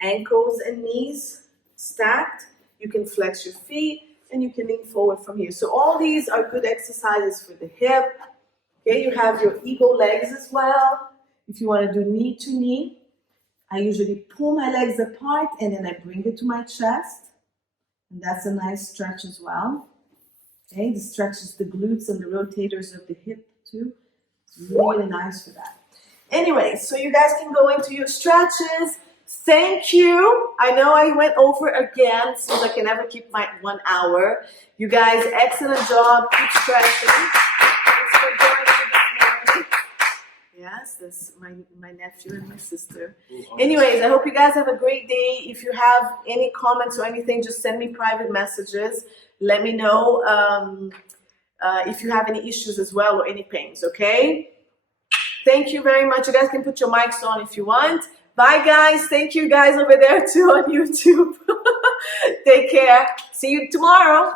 ankles and knees stacked. You can flex your feet, and you can lean forward from here. So all these are good exercises for the hip. Okay, you have your ego legs as well. If you want to do knee to knee, I usually pull my legs apart, and then I bring it to my chest. And that's a nice stretch as well. Okay, this stretches the glutes and the rotators of the hip too. It's really nice for that. Anyway, so you guys can go into your stretches. Thank you. I know I went over again. It seems like I never keep my 1 hour. You guys, excellent job. Keep stretching. Thanks for joining me this morning. Yes, that's my nephew and my sister. Anyways, I hope you guys have a great day. If you have any comments or anything, just send me private messages. Let me know if you have any issues as well or any pains, okay? Thank you very much. You guys can put your mics on if you want. Bye, guys. Thank you guys over there too on YouTube. Take care. See you tomorrow.